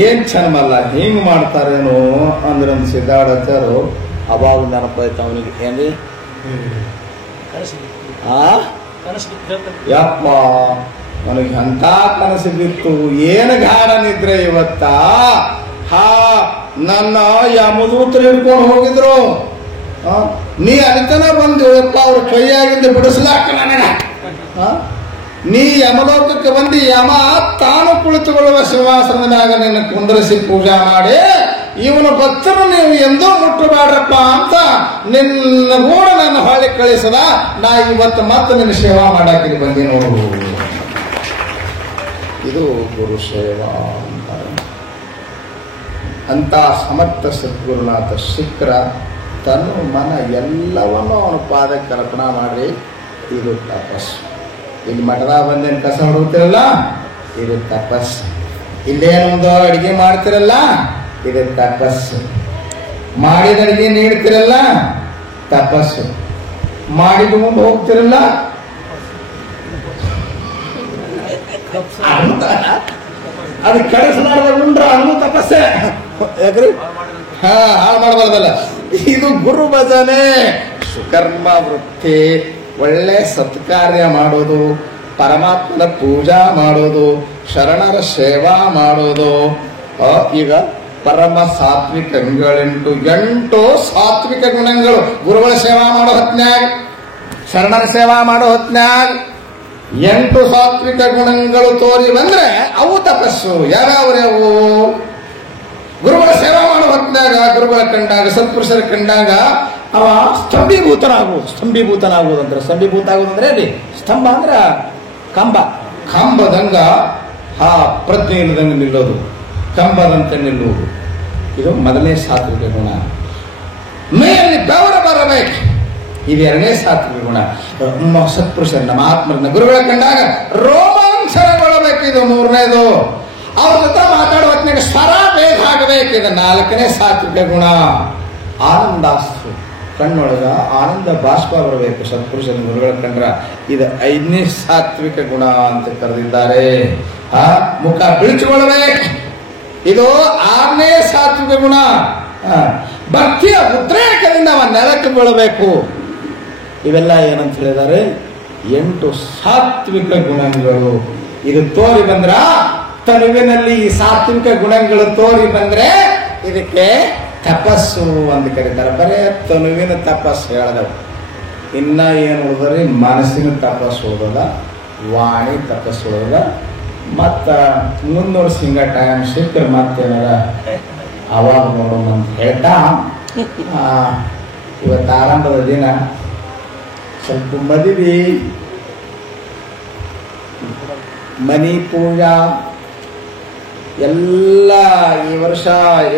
ಏನ್ ಚನ್ನಮಲ್ಲ ಹಿಂಗ್ ಮಾಡ್ತಾರೇನೋ ಅಂದ್ರೆ ಸಿದ್ದಾಡಚಾರು ಅವಾಗ ನೆನಪಾಯ್ತು ಅವನಿಗೆ. ಏನ್ರಿ ಯಪ್ಪ ನನಗೆ ಅಂತ ಕನಸು ಬಿತ್ತು, ಏನು ಗಾಢ ನಿದ್ರೆ ಇವತ್ತ. ನನ್ನ ಯಮದೂತರು ಹಿಡ್ಕೊಂಡು ಹೋಗಿದ್ರು, ನೀ ಅಲ್ಲಿತನ ಬಂದು ಯಪ್ಪ ಅವ್ರ ಕೈಯಾಗಿಂದ ಬಿಡಿಸ್ಲಾಕ ನನಗ. ನೀ ಯಮಲೋಕಕ್ಕೆ ಬಂದು ಯಮ ತಾನು ಕುಳಿತುಕೊಳ್ಳುವ ಸಿಂಹಾಸನದಾಗ ನಿನ್ನ ಕುಂದರಿಸಿ ಪೂಜಾ ಮಾಡಿ ಇವನ ಭಕ್ತರು ನೀವು ಎಂದೂ ಮುಟ್ಟಬೇಡ್ರಪ್ಪ ಅಂತ ನಿನ್ನ ಕೂಡ ನನ್ನ ಹೊಳ್ಳಿ ಕಳಿಸದ. ನಾ ಇವತ್ತು ಮತ್ತೆ ನಿನ್ನ ಸೇವಾ ಮಾಡಾಕಿಲ್ಲಿ ಬಂದಿ ನೋಡು. ಇದು ಗುರು ಸೇವಾ ಅಂತಾರೆ. ಅಂತ ಸಮರ್ಥ ಸದ್ಗುರುನಾಥ ಶಿಖರ ತನ್ನ ಮನ ಎಲ್ಲವನ್ನೂ ಅವನ ಪಾದಕ್ಕೆ ಅರ್ಪಣೆ ಮಾಡ್ರಿ. ಇದು ತಪಸ್ಸು. ಇಲ್ಲಿ ಮಠದಾಗ ಬಂದೇನು ಕಸ ಹೊಡುತ್ತೀರಲ್ಲ, ಇದು ತಪಸ್ಸು. ಇಲ್ಲೇನೊಂದು ಅಡಿಗೆ ಮಾಡ್ತಿರಲ್ಲ, ಇದು ತಪಸ್ಸು. ಮಾಡಿದ ಅಡಿಗೆ ನೀಡ್ತಿರಲ್ಲ, ತಪಸ್ಸು. ಮಾಡಿದ ಮುಂದೆ ಹೋಗ್ತಿರಲ್ಲ, ಅದು ಕಳಿಸಲಾರ್ದ ಉಂಡ್ರ ಅನ್ನೋ ತಪಸ್ಸೆ. ಯಾಕ್ರಿ ಹಾಳು ಮಾಡಬಾರ್ದಲ್ಲ. ಇದು ಗುರು ಭಜನೆ, ಸುಕರ್ಮ ವೃತ್ತಿ, ಒಳ್ಳೆ ಸತ್ಕಾರ್ಯ ಮಾಡೋದು, ಪರಮಾತ್ಮನ ಪೂಜಾ ಮಾಡೋದು, ಶರಣರ ಸೇವಾ ಮಾಡೋದು. ಈಗ ಪರಮ ಸಾತ್ವಿಕ ಗುಣಗಳೆಂಟು. 8 ಸಾತ್ವಿಕ ಗುಣಗಳು ಗುರುಗಳ ಸೇವಾ ಮಾಡೋ ಹೊತ್ನ್ಯಾಗ, ಶರಣರ ಸೇವಾ ಮಾಡೋ ಹೊತ್ನ್ಯಾಗ 8 ಸಾತ್ವಿಕ ಗುಣಗಳು ತೋರಿ ಬಂದ್ರೆ ಅವು ತಪಸ್ಸು. ಯಾವ್ಯಾವ್ರೆ ಅವು? ಗುರುಗಳ ಸೇವಾ ಮಾಡೋ ಹೊತ್ನ್ಯಾಗ, ಗುರುಗಳ ಕಂಡಾಗ, ಸತ್ಪುರುಷರ ಕಂಡಾಗ ಅವ ಸ್ತಂಭೀಭೂತನಾಗುವುದಂದ್ರೆ, ಸ್ತಂಭೀಭೂತ ಆಗುದಂದ್ರೆ ಅಲ್ಲಿ ಸ್ತಂಭ ಅಂದ್ರ ಕಂಬ, ಕಂಬದಂಗ ಆ ಪ್ರಜ್ಞೆ ಇಲ್ಲದಂಗೆ ನಿಲ್ಲೋದು, ಕಂಬದಂತೆ ನಿಲ್ಲುವುದು. ಇದು ಮೊದಲನೇ ಸಾತ್ವಿಕ ಗುಣ. ಮೇಯಲ್ಲಿ ಬೆವರ ಬರಬೇಕು, ಇದು 2ನೇ ಸಾತ್ವಿಕ ಗುಣ. ಸತ್ಪುರುಷರನ್ನ, ಮಹಾತ್ಮರನ್ನ, ಗುರುಗಳ ಕಂಡಾಗ ರೋಮಾಂಚನಗೊಳ್ಳಬೇಕು, ಇದು 3ನೇದು. ಅವ್ರ ಜೊತೆ ಮಾತಾಡುವ ಹೊತ್ತಿನಾಗ ಸ್ವರ ಬೇಗ ಆಗಬೇಕು, ಇದು 4ನೇ ಸಾತ್ವಿಕ ಗುಣ. ಆನಂದಾಸ್ತು, ಕಣ್ಣೊಳಗ ಆನಂದ ಬಾಷ್ಪ ಬರಬೇಕು ಸತ್ಪುರುಷನ, ಗುರುಗಳ ಕಂಡ್ರ. ಇದು 5ನೇ ಸಾತ್ವಿಕ ಗುಣ ಅಂತ ಕರೆದಿದ್ದಾರೆ. ಮುಖ ಬಿಳಿಸಿಕೊಳ್ಳಬೇಕು, ಇದು 6ನೇ ಸಾತ್ವಿಕ ಗುಣ. ಭಕ್ತಿಯ ಉದ್ರೇಕದಿಂದ ಅವ ನೆಲಕ್ಕೆ ಬೀಳಬೇಕು. ಇವೆಲ್ಲ ಏನಂತ ಹೇಳಿದ್ದಾರೆ? 8 ಸಾತ್ವಿಕ ಗುಣಗಳು. ಇದು ತೋರಿ ಬಂದ್ರ ತನುವಿನಲ್ಲಿ ಈ ಸಾತ್ವಿಕ ಗುಣಗಳು ತೋರಿ ಬಂದ್ರೆ ಇದಕ್ಕೆ ತಪಸ್ಸು ಅಂತ ಕರೀತಾರೆ. ಬರೇ ತನುವಿನ ತಪಸ್ಸು ಹೇಳದವು. ಇನ್ನ ಏನು ಉಳಿದ್ರಿ? ಮನಸ್ಸಿನ ತಪಸ್ಸು ಓದೋದ, ವಾಣಿ ತಪಸ್ಸು ಓದೋದ. ಮತ್ತ ಮುಂದೋಡ್ ಸಿಂಗ ಟೈಮ್ ಸಿಕ್ಕರೆ ಮತ್ತೇನಾರ ಅವಾಗ ನೋಡೋಣ ಅಂತ ಹೇಳ್ತಾ, ಇವತ್ತು ಆರಂಭದ ದಿನ ಸ್ವಲ್ಪ ಮದುವೆ, ಮನಿ ಪೂಜಾ ಎಲ್ಲ ಈ ವರ್ಷ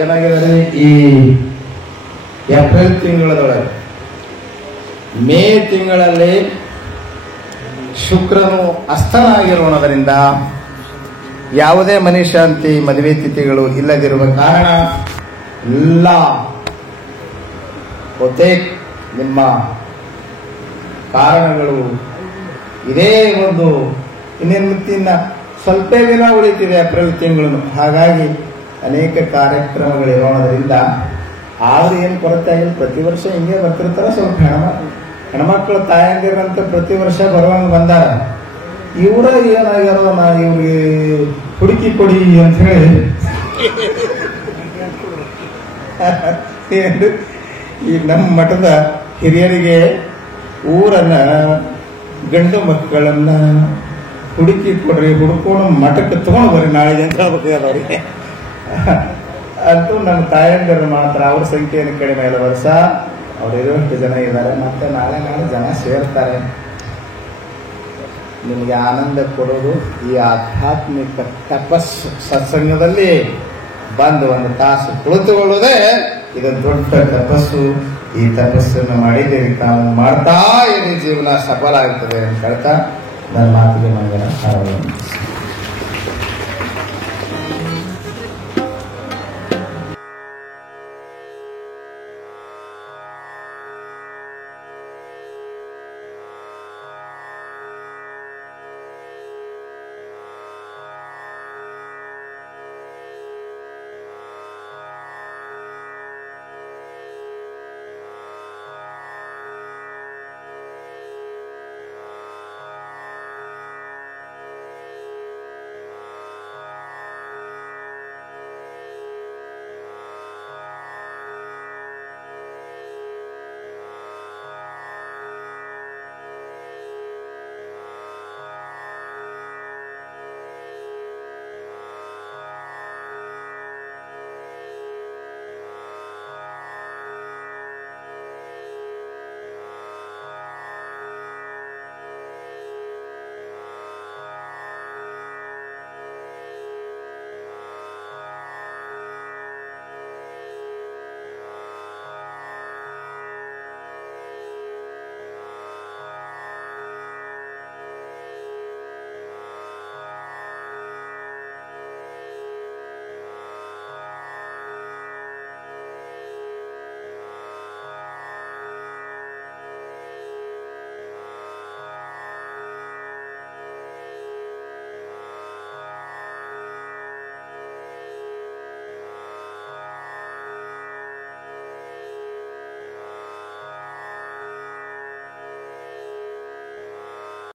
ಏನಾಗಿದೆ? ಈ ಏಪ್ರಿಲ್ ತಿಂಗಳದೊಳಗೆ, ಮೇ ತಿಂಗಳಲ್ಲಿ ಶುಕ್ರನು ಅಸ್ತನಾಗಿರೋಣದರಿಂದ ಯಾವುದೇ ಮನಿ ಶಾಂತಿ, ಮದುವೆ ತಿಥಿಗಳು ಇಲ್ಲದಿರುವ ಕಾರಣ ಎಲ್ಲ ಬಹುತೇಕ ನಿಮ್ಮ ಕಾರಣಗಳು ಇದೇ ಒಂದು ಇನ್ನೇನು ಮುತ್ತಿನ ಸ್ವಲ್ಪ ದಿನ ಉಳಿತಿದೆ ಏಪ್ರಿಲ್ ತಿಂಗಳು. ಹಾಗಾಗಿ ಅನೇಕ ಕಾರ್ಯಕ್ರಮಗಳಿರೋದ್ರಿಂದ ಆದ್ರೆ ಏನು ಕೊರತೆ ಆಗಿಲ್ಲ. ಪ್ರತಿ ವರ್ಷ ಹಿಂಗೆ ಬರ್ತಿರ್ತಾರ. ಸ್ವಲ್ಪ ಹೆಣ್ಮಕ್ಳು ತಾಯಂದಿರಂತ ಪ್ರತಿ ವರ್ಷ ಬರುವಂಗ ಬಂದಾರ. ಇವರ ಏನಾಗ್ಯಾರೋ, ನಾ ಇವ್ರಿಗೆ ಹುಡುಕಿ ಕೊಡಿ ಅಂತ ಹೇಳಿ ಈ ನಮ್ಮ ಮಠದ ಹಿರಿಯರಿಗೆ ಊರನ್ನ, ಗಂಡು ಮಕ್ಕಳನ್ನ ಹುಡುಕಿ ಕೊಡ್ರಿ, ಹುಡ್ಕೊಂಡು ಮಠಕ್ಕೆ ತಗೊಂಡು ಬರ್ರಿ ನಾಳೆಗೆ ಅಂತ ಹೇಳ್ಬೇಕು ಅವ್ರಿಗೆ. ಅಂತೂ ನಮ್ಮ ತಾಯಂದಿರು ಮಾತ್ರ ಅವ್ರ ಸಂಖ್ಯೆಯನ್ನು ಕಡಿಮೆ ಇಲ್ಲ. ವರ್ಷ ಅವ್ರು ಇರುವಷ್ಟು ಜನ ಇದ್ದಾರೆ. ಮತ್ತೆ ನಾಳೆ ಜನ ಸೇರ್ತಾರೆ. ನಿಮಗೆ ಆನಂದ ಕೊಡೋದು ಈ ಆಧ್ಯಾತ್ಮಿಕ ತಪಸ್ಸು. ಸತ್ಸಂಗದಲ್ಲಿ ಬಂದು 1 ತಾಸು ಕುಳಿತುಕೊಳ್ಳೋದೇ ಇದು ದೊಡ್ಡ ತಪಸ್ಸು. ಈ ತಪಸ್ಸನ್ನು ಮಾಡಿದ್ದೀರಿ, ತಾವು ಮಾಡ್ತಾ ಇರಿ, ಜೀವನ ಸಫಲ ಆಗ್ತದೆ ಅಂತ ಹೇಳ್ತಾ ನನ್ನ ಮಾತಿಗೆ ಮಂಗನ.